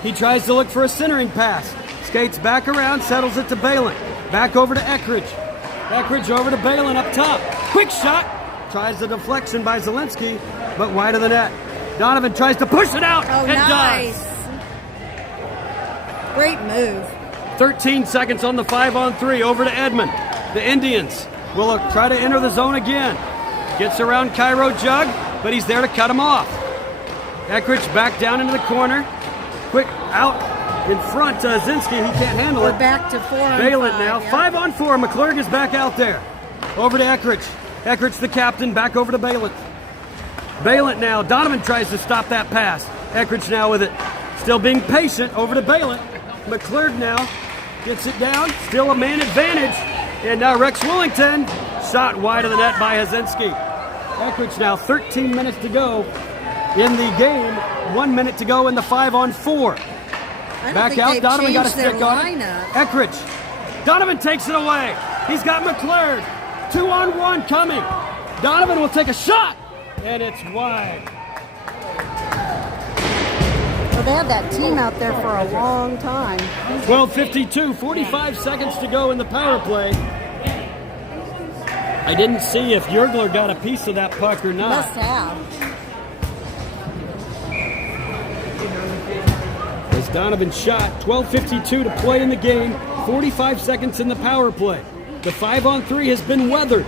He tries to look for a centering pass. Skates back around, settles it to Balin. Back over to Eckrich. Eckrich over to Balin up top. Quick shot. Tries the deflection by Zielinski, but wide of the net. Donovan tries to push it out. Oh, It nice. does. Great move. 13 seconds on the 5-on-3 over to Edmond. The Indians will try to enter the zone again. Gets around Cairo Jug, but he's there to cut him off. Eckrich back down into the corner. Quick out in front to Hazinski. He can't handle We're it. back to 4-on-5. Balin now. yeah. 5-on-4. McClurg is back out there. Over to Eckrich. Eckrich the captain. Back over to Balin. Balin now. Donovan tries to stop that pass. Eckrich now with it. Still being patient. Over to Balin. McClurg now gets it down. Still a man advantage. And now Rex Wellington. Shot wide of the net by Hazinski. Eckrich now. 13 minutes to go in the game. 1 minute to go in the 5-on-4. I don't Back think out. they've Donovan got a changed their stick on it. lineup. Eckrich. Donovan takes it away. He's got McClurg. 2-on-1 coming. Donovan will take a shot. And it's wide. Well, they had that team out there for a long time. 12:52, 45 seconds to go in the power play. I didn't see if Jurgler got a piece of that puck or not. Must have. As Donovan shot, 12:52 to play in the game, 45 seconds in the power play. The 5-on-3 has been weathered.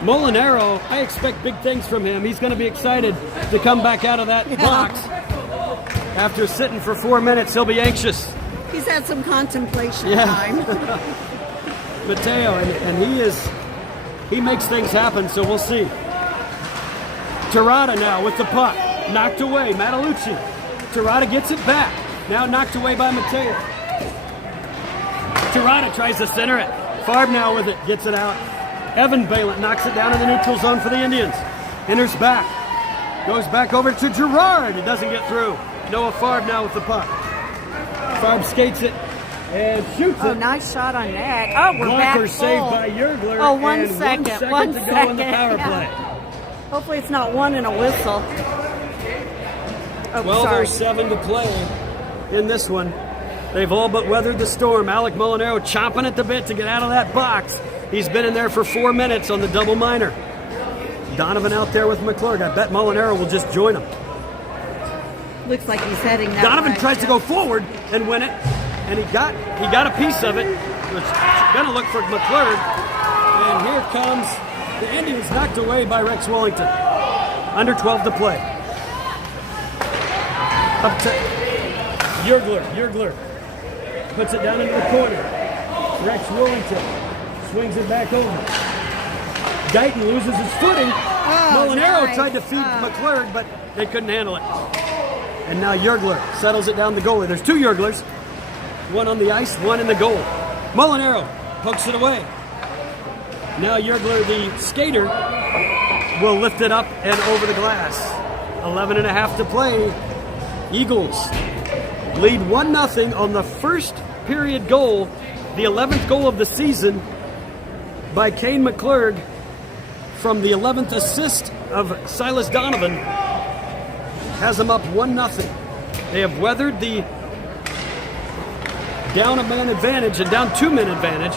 Molinaro, I expect big things from him. He's going to be excited to come back out of that box. After sitting for 4 minutes, he'll be anxious. He's had some contemplation Yeah. time. Mateo, and he makes things happen, so we'll see. Terada now with the puck. Knocked away, Matalucci. Terada gets it back. Now knocked away by Mateo. Terada tries to center it. Farb now with it, gets it out. Evan Balin knocks it down in the neutral zone for the Indians. Enters back. Goes back over to Gerard. It doesn't get through. Noah Farb now with the puck. Farb skates it and shoots Oh, it. nice shot on that. Oh, we're back Blocker full. saved by Jurgler. Oh, 1 and second. 1 second 1 to second. go on the power play. Hopefully it's not one and a whistle. Oh, 12:07 to play in this one. They've all but weathered the storm. Alec Molinaro chomping at the bit to get out of that box. He's been in there for 4 minutes on the double minor. Donovan out there with McClurg. I bet Molinaro will just join him. Looks like he's heading that Donovan way. tries to go forward and win it, and he got a piece of it. Going to look for McClurg, and here comes the Indians, knocked away by Rex Wellington. Under 12 to play. Up to Jurgler puts it down into the corner. Rex Wellington swings it back over. Guyton loses his footing. Molinaro nice. tried to feed McClurg, but they couldn't handle it. And now Jurgler settles it down the goalie. There's two Jurglers. One on the ice, one in the goal. Molinaro pokes it away. Now Jurgler, the skater, will lift it up and over the glass. 11.5 to play. Eagles lead 1-0 on the first period goal, the 11th goal of the season by Kane McClurg from the 11th assist of Silas Donovan, has them up 1-0. They have weathered the down a man advantage and down 2 men advantage.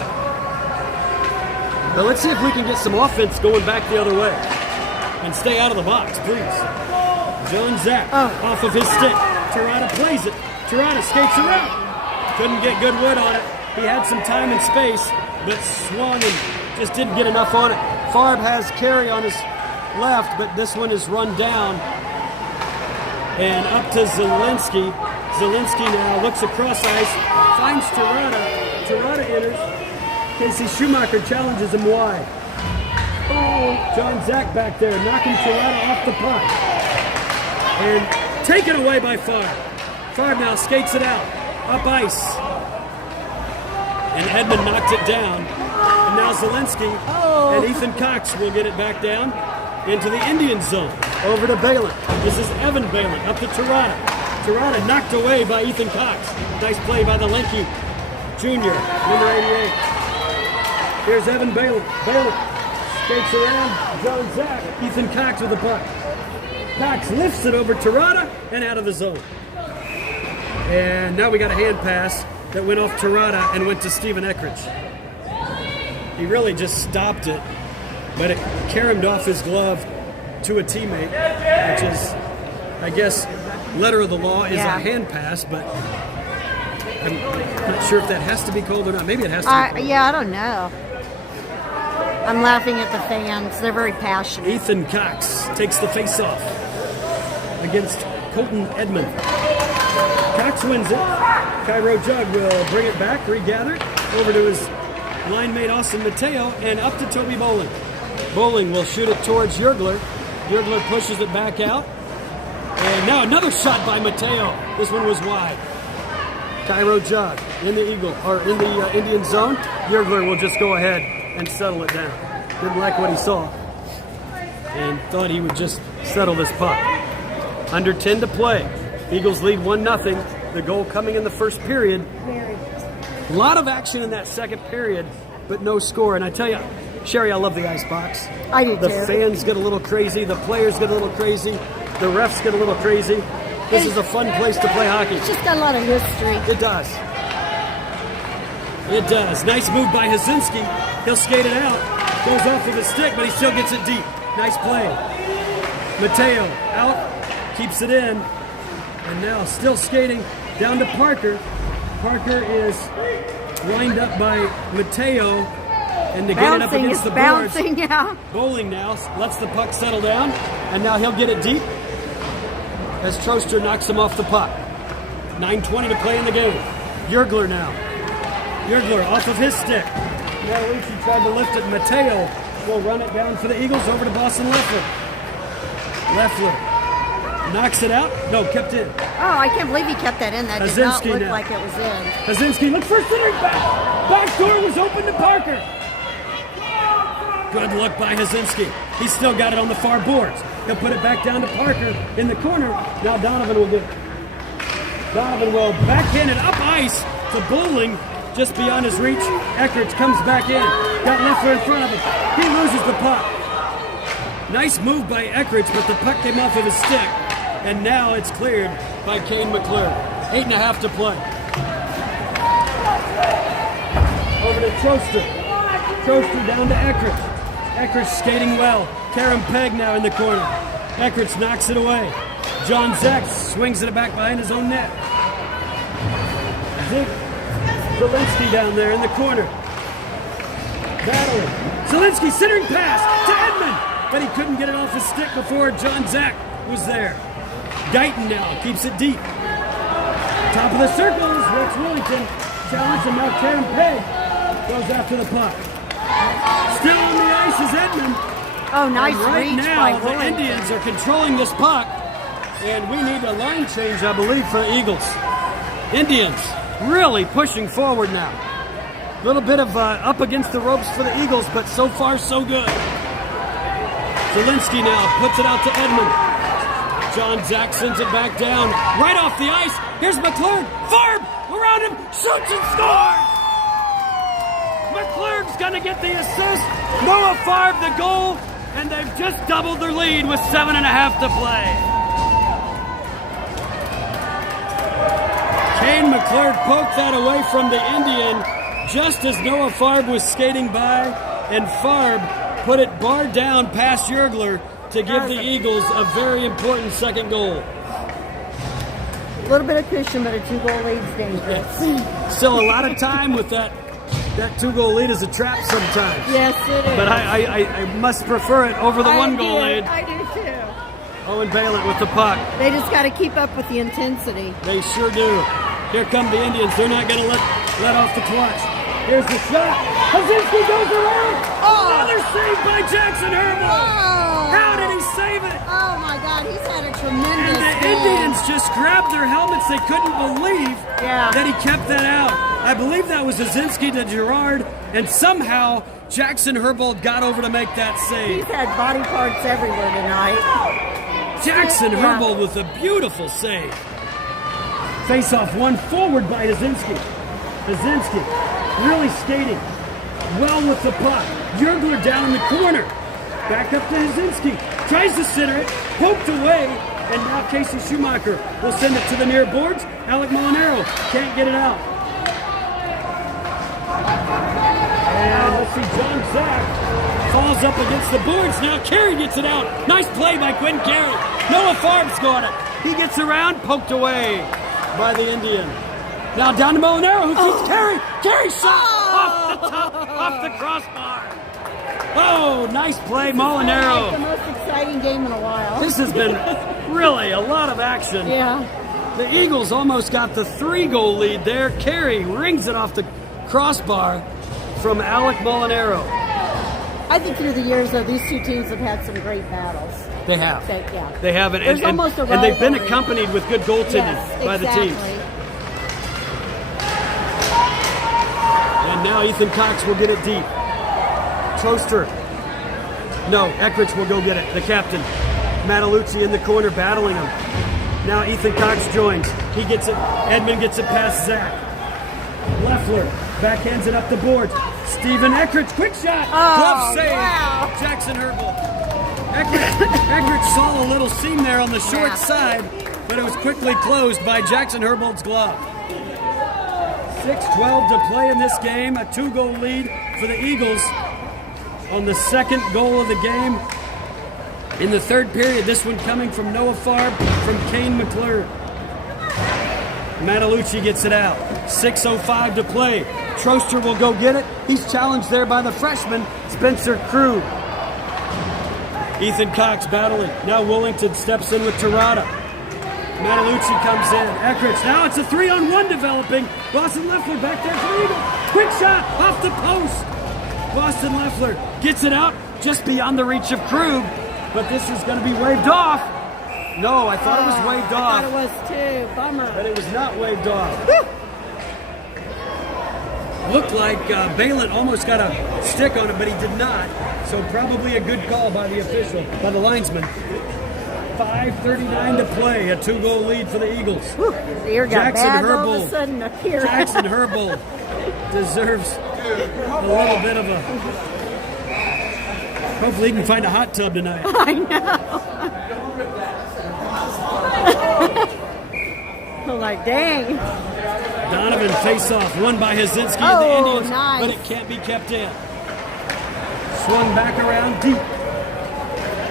But let's see if we can get some offense going back the other way. And stay out of the box, please. John Zach off of his stick. Tirada plays it. Tirada skates around. Couldn't get good wood on it. He had some time and space, but swung and just didn't get enough on it. Farb has carry on his left, but this one is run down. And up to Zielinski. Zielinski now looks across ice, finds Tirada. Tirada enters. Casey Schumacher challenges him wide. John Zach back there, knocking Tirada off the puck. And taken away by Farb. Farb now skates it out, up ice. And Edmund knocked it down. And now Zielinski and Ethan Cox will get it back down into the Indian zone. Over to Balin. This is Evan Balin, up to Tirada. Tirada knocked away by Ethan Cox. Nice play by the Lenke Jr., number 88. Here's Evan Balin. Balin skates around, John Zach, Ethan Cox with the puck. Cox lifts it over Tirada and out of the zone. And now we got a hand pass that went off Tirada and went to Stephen Eckridge. He really just stopped it, but it caromed off his glove to a teammate, which is, I guess, letter of the law is a hand pass, but I'm not sure if that has to be called or not. Maybe it has to be called. Yeah, I don't know. I'm laughing at the fans. They're very passionate. Ethan Cox takes the face-off against Colton Edmond. Cox wins it. Cairo Jug will bring it back, regather it, over to his line mate Austin Mateo, and up to Toby Bowling. Bowling will shoot it towards Yergler. Yergler pushes it back out. And now another shot by Mateo. This one was wide. Cairo Jug in the Indian zone. Yergler will just go ahead and settle it down. Didn't like what he saw and thought he would just settle this puck. Under 10 to play. Eagles lead 1-0. The goal coming in the first period. A lot of action in that second period, but no score. And I tell you, Sherry, I love the ice box. I do the too. The fans get a little crazy. The players get a little crazy. The refs get a little crazy. This is a fun place to play hockey. It's just got a lot of history. It does. It does. Nice move by Hazinski. He'll skate it out. Goes off of his stick, but he still gets it deep. Nice play. Mateo out. Keeps it in. And now still skating down to Parker. Parker is lined up by Mateo. And to get it up against the boards. Bowling now lets the puck settle down. And now he'll get it deep as Troster knocks him off the puck. 9:20 to play in the game. Yergler now. Yergler off of his stick. Now Lucy tried to lift it. Mateo will run it down for the Eagles over to Boston Leffler. Leffler knocks it out. No, kept in. Oh, I can't believe he kept that in. That did not look like it was in. Hazinski looks for centering back. Back door was open to Parker. Good look by Hazinski. He's still got it on the far boards. He'll put it back down to Parker in the corner. Now Donovan will get it. Donovan will backhand it up ice to Bowling, just beyond his reach. Eckridge comes back in. Got Leffler in front of him. He loses the puck. Nice move by Eckridge, but the puck came off of his stick. And now it's cleared by Kane McClure. 8.5 to play. Over to Troster. Troster down to Eckridge. Eckridge skating well. Karen Pegg now in the corner. Eckridge knocks it away. John Zach swings it back behind his own net. Zielinski down there in the corner. Battling. Zielinski centering pass to Edmund, but he couldn't get it off his stick before John Zach was there. Guyton now keeps it deep. Top of the circle is Rex Willington. Challenge, and now Karen Pegg goes after the puck. Still on the ice is Edmund. Oh, nice right reach now, by the Willington. Indians are controlling this puck, and we need a line change, I believe, for Eagles. Indians really pushing forward now. A little bit of up against the ropes for the Eagles, but so far so good. Zielinski now puts it out to Edmund. John Zach sends it back down, right off the ice. Here's McClure. Farb around him, shoots and scores! McClurg's gonna get the assist. Noah Favre the goal, and they've just doubled their lead with 7.5 to play. Kane McClurg poked that away from the Indian just as Noah Favre was skating by, and Favre put it bar down past Yergler to give the Eagles a very important second goal. A little bit of cushion, but a 2-goal lead's dangerous. Still a lot of time with that 2-goal lead is a trap sometimes. Yes, it is. But I must prefer it over the 1-goal lead. I do too. Owen Balint with the puck. They just got to keep up with the intensity. They sure do. Here come the Indians. They're not going to let off the clutch. Here's the shot. Hazinski goes around. Another save by Jackson Herbal. How did he save it? Oh my God, he's had a And tremendous the game. Indians just grabbed their helmets. They couldn't believe that he kept that out. I believe that was Hazinski to Gerard, and somehow Jackson Herbold got over to make that save. He's had body parts everywhere tonight. Jackson Herbold with a beautiful save. Face-off one forward by Hazinski. Hazinski really skating well with the puck. Yergler down in the corner. Back up to Hazinski. Tries to center it. Poked away. And now Casey Schumacher will send it to the near boards. Alec Molinaro can't get it out. And let's see, John Zach falls up against the boards. Now Carey gets it out. Nice play by Quinn Carey. Noah Favre's got it. He gets around, poked away by the Indian. Now down to Molinaro, who keeps Carey. Carey shot off the top, off the crossbar. Oh, nice play, Molinaro. The most exciting game in a while. This has been really a lot of action. Yeah. The Eagles almost got the 3-goal lead there. Carey rings it off the crossbar from Alec Molinaro. I think through the years, though, these two teams have had some great battles. They have. Yeah. They have it. There's almost a and they've been rivalry. accompanied with good goaltending Yes, by the teams. exactly. And now Ethan Cox will get it deep. Troster. No, Eckrich will go get it. The captain. Matalucci in the corner battling him. Now Ethan Cox joins. He gets it. Edmund gets it past Zach. Leffler backhands it up the boards. Stephen Eckrich, quick shot. Glove save. Wow. Jackson Herbal. Eckrich saw a little seam there on the short side, but it was quickly closed by Jackson Herbald's glove. 6:12 to play in this game. A 2-goal lead for the Eagles on the second goal of the game in the third period. This one coming from Noah Favre from Kane McClurg. Matalucci gets it out. 6:05 to play. Troster will go get it. He's challenged there by the freshman, Spencer Krug. Ethan Cox battling. Now Willington steps in with Terada. Matalucci comes in. Eckrich. Now it's a 3-on-1 developing. Boston Leffler back there for the Eagles. Quick shot off the post. Boston Leffler gets it out just beyond the reach of Krug. But this is going to be waved off. No, I thought it was waved off. I thought it was too. Bummer. But it was not waved off. Looked like Balint almost got a stick on it, but he did not. So probably a good call by the official, by the linesman. 5:39 to play, a 2-goal lead for the Eagles. The ear got bad all of a sudden up here. Jackson Herbal deserves a little bit of a... Hopefully he can find a hot tub tonight. I know. I'm like, dang. Donovan face-off, won by Hazinski and the Indians, but it can't be kept in. Swung back around deep.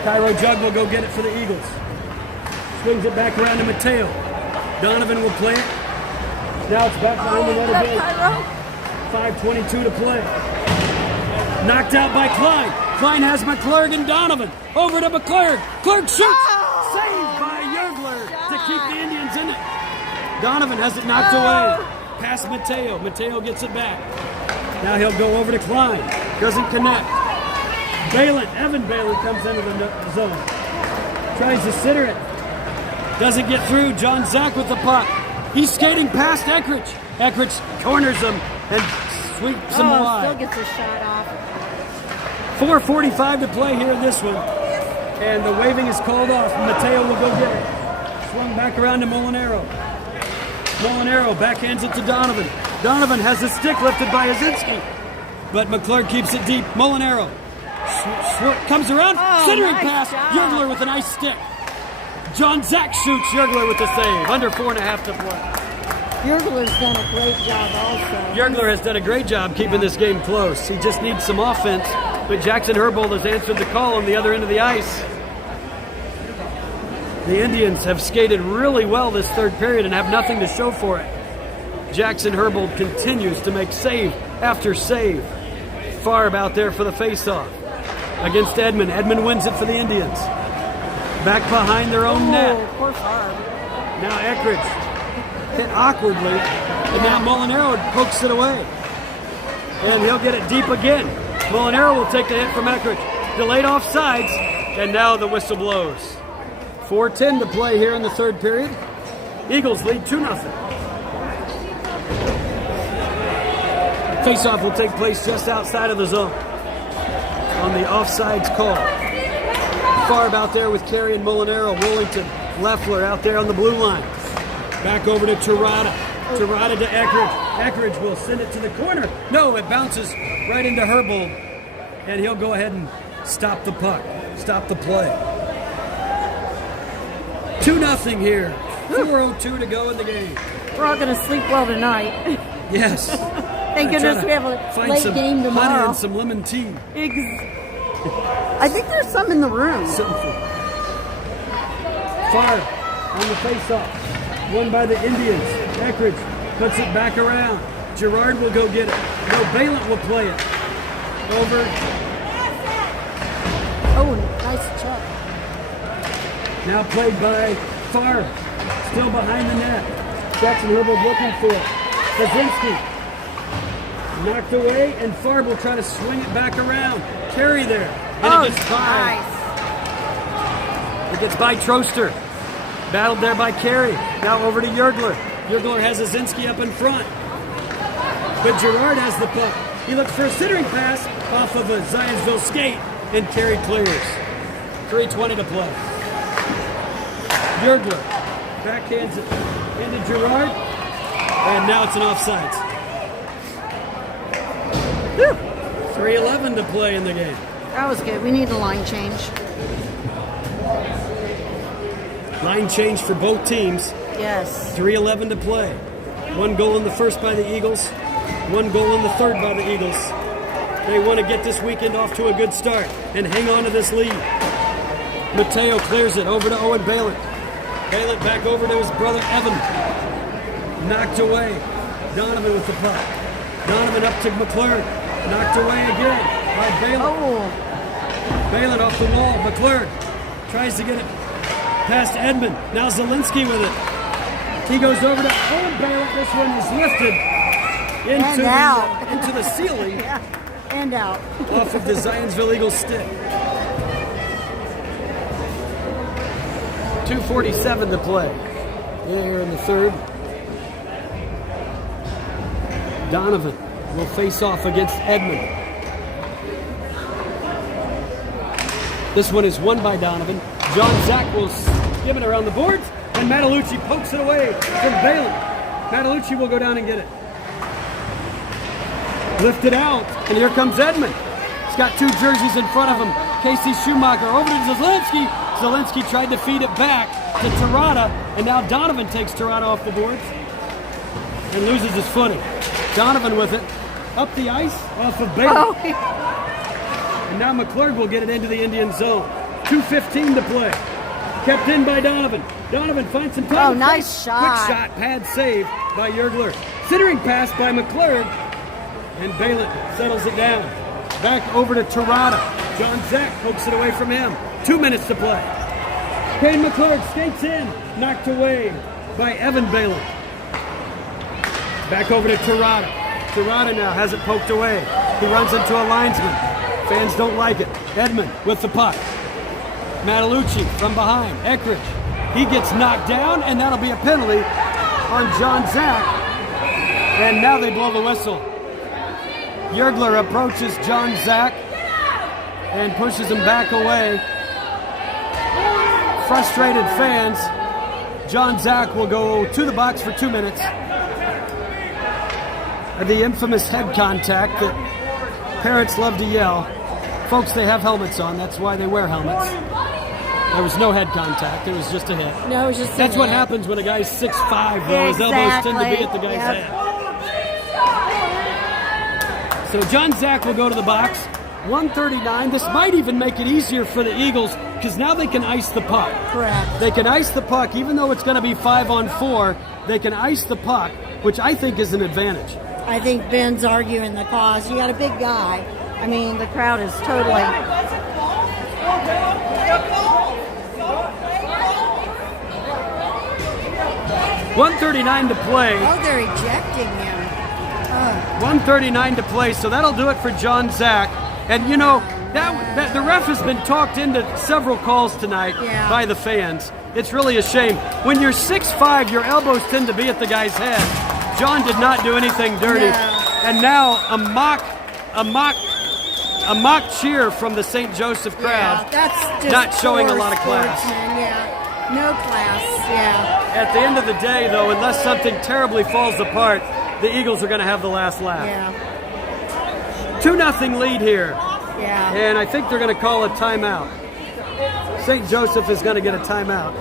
Cairo Jug will go get it for the Eagles. Swings it back around to Mateo. Donovan will play it. Now it's back behind the letter bill. 5:22 to play. Knocked out by Klein. Klein has McClurg and Donovan. Over to McClurg. Clerg shoots. Saved by Yergler to keep the Indians in it. Donovan has it knocked away. Past Mateo. Mateo gets it back. Now he'll go over to Klein. Doesn't connect. Evan Balint comes into the zone. Tries to center it. Doesn't get through. John Zach with the puck. He's skating past Eckrich. Eckrich corners him and sweeps him wide. Still gets a shot off. 4:45 to play here in this one. And the waving is called off. Mateo will go get it. Swung back around to Molinaro. Molinaro backhands it to Donovan. Donovan has the stick lifted by Hazinski, but McClure keeps it deep. Molinaro comes around, centering nice pass. job. Yergler with a nice stick. John Zach shoots. Yergler with the save. Under 4.5 to play. Yergler's done a great job also. Yergler has done a great job keeping this game close. He just needs some offense, but Jackson Herbold has answered the call on the other end of the ice. The Indians have skated really well this third period and have nothing to show for it. Jackson Herbold continues to make save after save. Farb out there for the faceoff against Edmond. Edmond wins it for the Indians. Back behind their own net. Poor Farb. Now Eckridge hit awkwardly, and now Molinaro pokes it away. And he'll get it deep again. Molinaro will take the hit from Eckridge. Delayed offsides, and now the whistle blows. 4:10 to play here in the third period. Eagles lead 2-0. Faceoff will take place just outside of the zone on the offsides call. Farb out there with Carey and Molinaro. Wellington, Leffler out there on the blue line. Back over to Tirada. Tirada to Eckridge. Eckridge will send it to the corner. No, it bounces right into Herbold. And he'll go ahead and stop the puck. Stop the play. 2-0 here. 4:02 to go in the game. We're all going to sleep well tonight. Yes. Thank I goodness try to we have a find late some game honey tomorrow. and some lemon tea. I think there's some in the room. Farb on the face-off. Won by the Indians. Eckridge puts it back around. Girard will go get it. No, Balint will play it. Over. Oh, nice check. Now played by Farb. Still behind the net. Jackson Herbold looking for it. Hazinski. Knocked away, and Farb will try to swing it back around. Carey there. And it gets by. nice. It gets by Troster. Battled there by Carey. Now over to Yergler. Yergler has Hazinski up in front. But Girard has the puck. He looks for a centering pass off of a Zionsville skate, and Carey clears. 3:20 to play. Yergler backhands it into Girard, and now it's an offsides. 3:11 to play in the game. That was good. We need a line change. Line change for both teams. Yes. 3:11 to play. One goal in the first by the Eagles. One goal in the third by the Eagles. They want to get this weekend off to a good start and hang on to this lead. Mateo clears it over to Owen Balint. Balint back over to his brother Evan. Knocked away. Donovan with the puck. Donovan up to McClure. Knocked away again by Balint. Oh, Balint off the wall. McClure tries to get it past Edmond. Now Zielinski with it. He goes over to Owen Balint. This one is lifted into the ceiling yeah. And out. off of the Zionsville Eagles stick. 2:47 to play here in the third. Donovan will face off against Edmond. This one is won by Donovan. John Zach will give it around the boards, and Matalucci pokes it away from Balint. Matalucci will go down and get it. Lifted out, and here comes Edmond. He's got two jerseys in front of him. Casey Schumacher over to Zielinski. Zielinski tried to feed it back to Tirada, and now Donovan takes Tirada off the boards and loses his footing. Donovan with it, up the ice, off of Balint. Oh. And now McClure will get it into the Indian zone. 2:15 to play. Kept in by Donovan. Donovan finds some time. Oh, nice shot. Quick shot, pad save by Yergler. Centering pass by McClure. And Balint settles it down. Back over to Tirada. John Zach pokes it away from him. 2 minutes to play. Kane McClure skates in. Knocked away by Evan Balint. Back over to Tirada. Tirada now has it poked away. He runs into a linesman. Fans don't like it. Edmond with the puck. Matalucci from behind. Eckridge. He gets knocked down, and that'll be a penalty on John Zach. And now they blow the whistle. Yergler approaches John Zach and pushes him back away. Frustrated fans. John Zach will go to the box for 2 minutes. The infamous head contact that parents love to yell. Folks, they have helmets on. That's why they wear helmets. There was no head contact. It was just a hit. No, it was just That's a what hit. happens when a guy's 6'5", though. His elbows tend to be at the guy's Yep. head. So John Zach will go to the box. 139. This might even make it easier for the Eagles because now they can ice the puck. Correct. They can ice the puck, even though it's going to be 5-on-4. They can ice the puck, which I think is an advantage. I think Ben's arguing the cause. You got a big guy. I mean, the crowd is totally. 139 to play. Oh, they're ejecting him. 139 to play, so that'll do it for John Zach. And you know, that the ref has been talked into several calls tonight by the fans. It's really a shame. When you're 6'5", your elbows tend to be at the guy's head. John did not do anything dirty. No. And now a mock cheer from the St. Joseph crowd. Yeah, that's just not showing a poor lot of class. sportsmen, Yeah, no class. Yeah. At the end of the day, though, unless something terribly falls apart, the Eagles are going to have the last laugh. Yeah. 2-0 lead here. Yeah. And I think they're going to call a timeout. St. Joseph is going to get a timeout.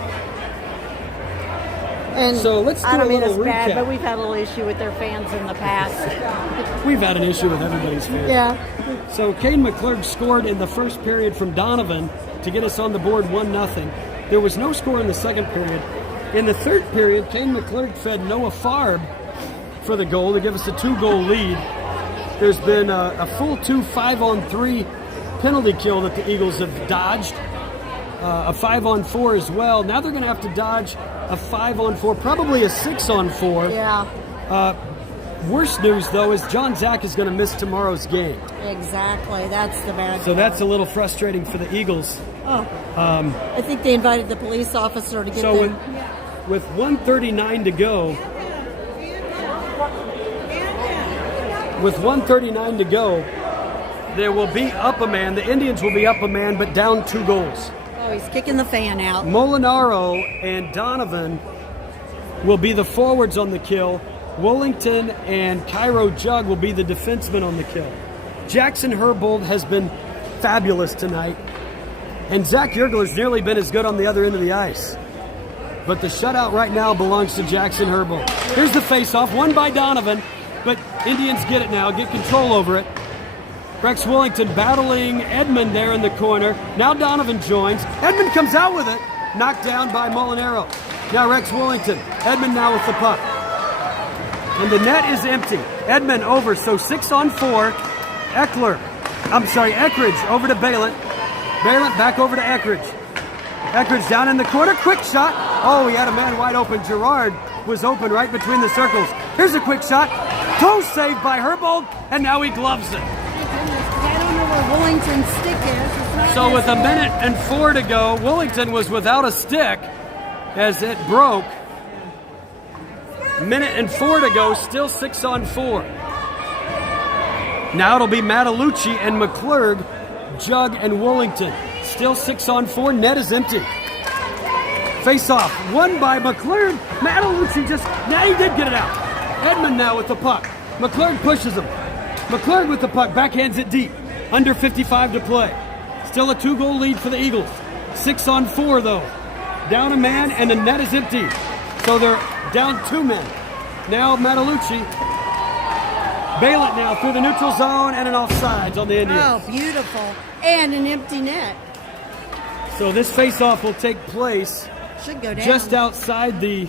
And So let's do I don't a mean little it's bad, recap. but we've had a little issue with their fans in the past. We've had an issue with everybody's fans. Yeah. So Kane McClurg scored in the first period from Donovan to get us on the board 1-0. There was no score in the second period. In the third period, Kane McClurg fed Noah Farb for the goal to give us a 2-goal lead. There's been a full 2 5-on-3 penalty kill that the Eagles have dodged. A 5-on-4 as well. Now they're going to have to dodge a 5-on-4, probably a 6-on-4. Yeah. Worst news, though, is John Zach is going to miss tomorrow's game. Exactly. That's the bad. So that's a little frustrating for the Eagles. Oh. I think they invited the police officer to get So them. with 1:39 to go, there will be up a man. The Indians will be up a man, but down 2 goals. Oh, he's kicking the fan out. Molinaro and Donovan will be the forwards on the kill. Wollington and Cairo Jug will be the defensemen on the kill. Jackson Herbold has been fabulous tonight. And Zach Yergler's nearly been as good on the other end of the ice. But the shutout right now belongs to Jackson Herbold. Here's the faceoff, won by Donovan, but Indians get it now, get control over it. Rex Wellington battling Edmund there in the corner. Now Donovan joins. Edmund comes out with it, knocked down by Molinaro. Now Rex Wellington. Edmund now with the puck. And the net is empty. Edmund over, so 6-on-4. Eckridge over to Balint. Balint back over to Eckridge. Eckridge down in the corner, quick shot. Oh, he had a man wide open. Gerard was open right between the circles. Here's a quick shot. Close save by Herbold, and now he gloves it. I don't know where Wellington's stick is. It's not So with his- 1:04 to go, Wellington was without a stick as it broke. 1:04 to go, still 6-on-4. Now it'll be Matalucci and McClurg, Jug and Wellington. Still 6-on-4, net is empty. Face off, won by McClurg. Matalucci now he did get it out. Edmund now with the puck. McClurg pushes him. McClurg with the puck, backhands it deep. Under 55 to play. Still a 2-goal lead for the Eagles. 6-on-4 though. Down a man and the net is empty. So they're down 2 men. Now Matalucci. Balint now through the neutral zone and an offsides on the Indians. Oh, beautiful. And an empty net. So this face-off will take place Should go down. just outside the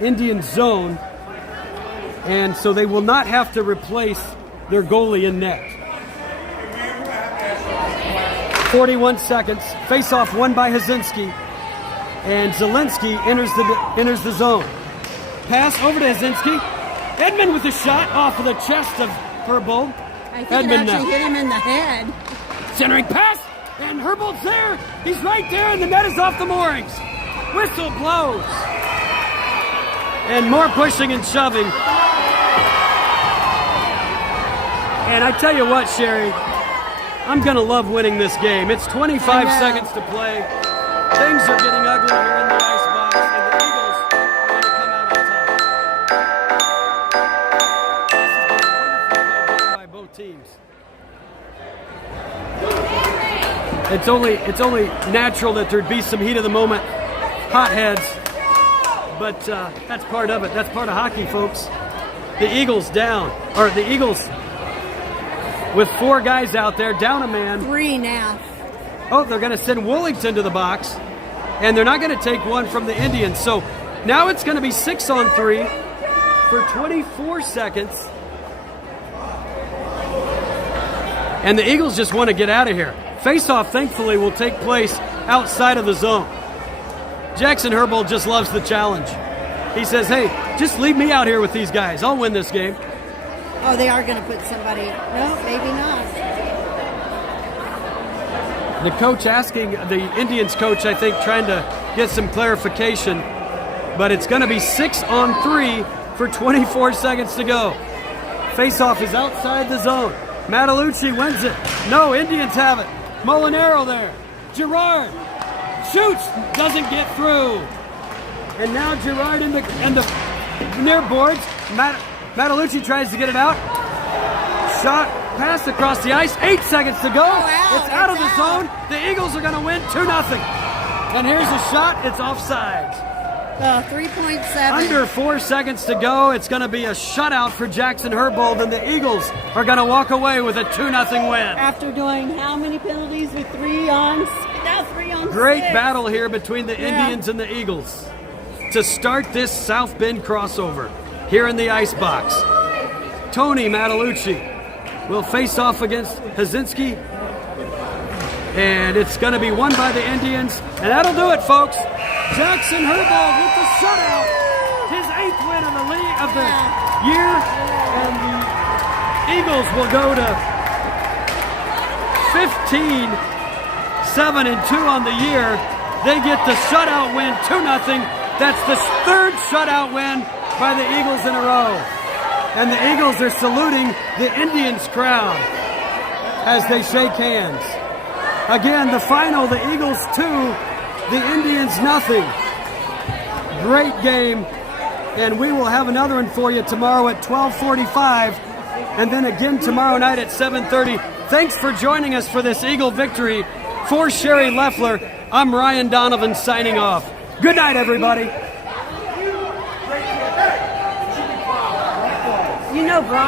Indian zone. And so they will not have to replace their goalie in net. 41 seconds. Face-off won by Hazinski. And Zielinski enters the zone. Pass over to Hazinski. Edmund with a shot off of the chest of Herbold. I think Edmund it actually now. hit him in the head. Centering pass, and Herbold's there. He's right there, and the net is off the moorings. Whistle blows. And more pushing and shoving. And I tell you what, Sherry, I'm going to love winning this game. It's 25 seconds to play. Things are getting ugly here in the ice box, and the Eagles It's only natural that there'd be some heat of the moment, hotheads, but that's part of it. That's part of hockey, folks. The Eagles the Eagles with 4 guys out there, down a man. 3 now. Oh, they're going to send Woolington to the box, and they're not going to take one from the Indians. So now it's going to be 6-on-3 for 24 seconds. And the Eagles just want to get out of here. Face-off, thankfully, will take place outside of the zone. Jackson Herbold just loves the challenge. He says, hey, just leave me out here with these guys. I'll win this game. Oh, they are going to put somebody. No, maybe not. The coach asking, the Indians coach, I think, trying to get some clarification. But it's going to be 6-on-3 for 24 seconds to go. Face-off is outside the zone. Matalucci wins it. No, Indians have it. Molinaro there. Girard shoots, doesn't get through. And now Girard in the near boards. Matalucci tries to get it out. Shot, pass across the ice. 8 seconds to go. It's out of the zone. The Eagles are going to win 2-0. And here's a shot. It's offsides. 3.7. Under 4 seconds to go. It's going to be a shutout for Jackson Herbold, and the Eagles are going to walk away with a 2-0 win. After doing how many penalties with 3 on? Now 3 on. Great 6. battle here between the Indians and the Eagles to start this South Bend crossover here in the ice box. Tony Matalucci will face off against Hazinski, and it's going to be won by the Indians, and that'll do it, folks. Jackson Herbold with the shutout, his 8th win of the league of the year, and the Eagles will go to 15-7-2 on the year. They get the shutout win, 2-0. That's the 3rd shutout win by the Eagles in a row. And the Eagles are saluting the Indians crowd as they shake hands. Again, the final, the Eagles 2, the Indians 0. Great game. And we will have another one for you tomorrow at 12:45. And then again tomorrow night at 7:30. Thanks for joining us for this Eagle victory. For Sherry Leffler, I'm Ryan Donovan signing off. Good night, everybody. You know, Brian.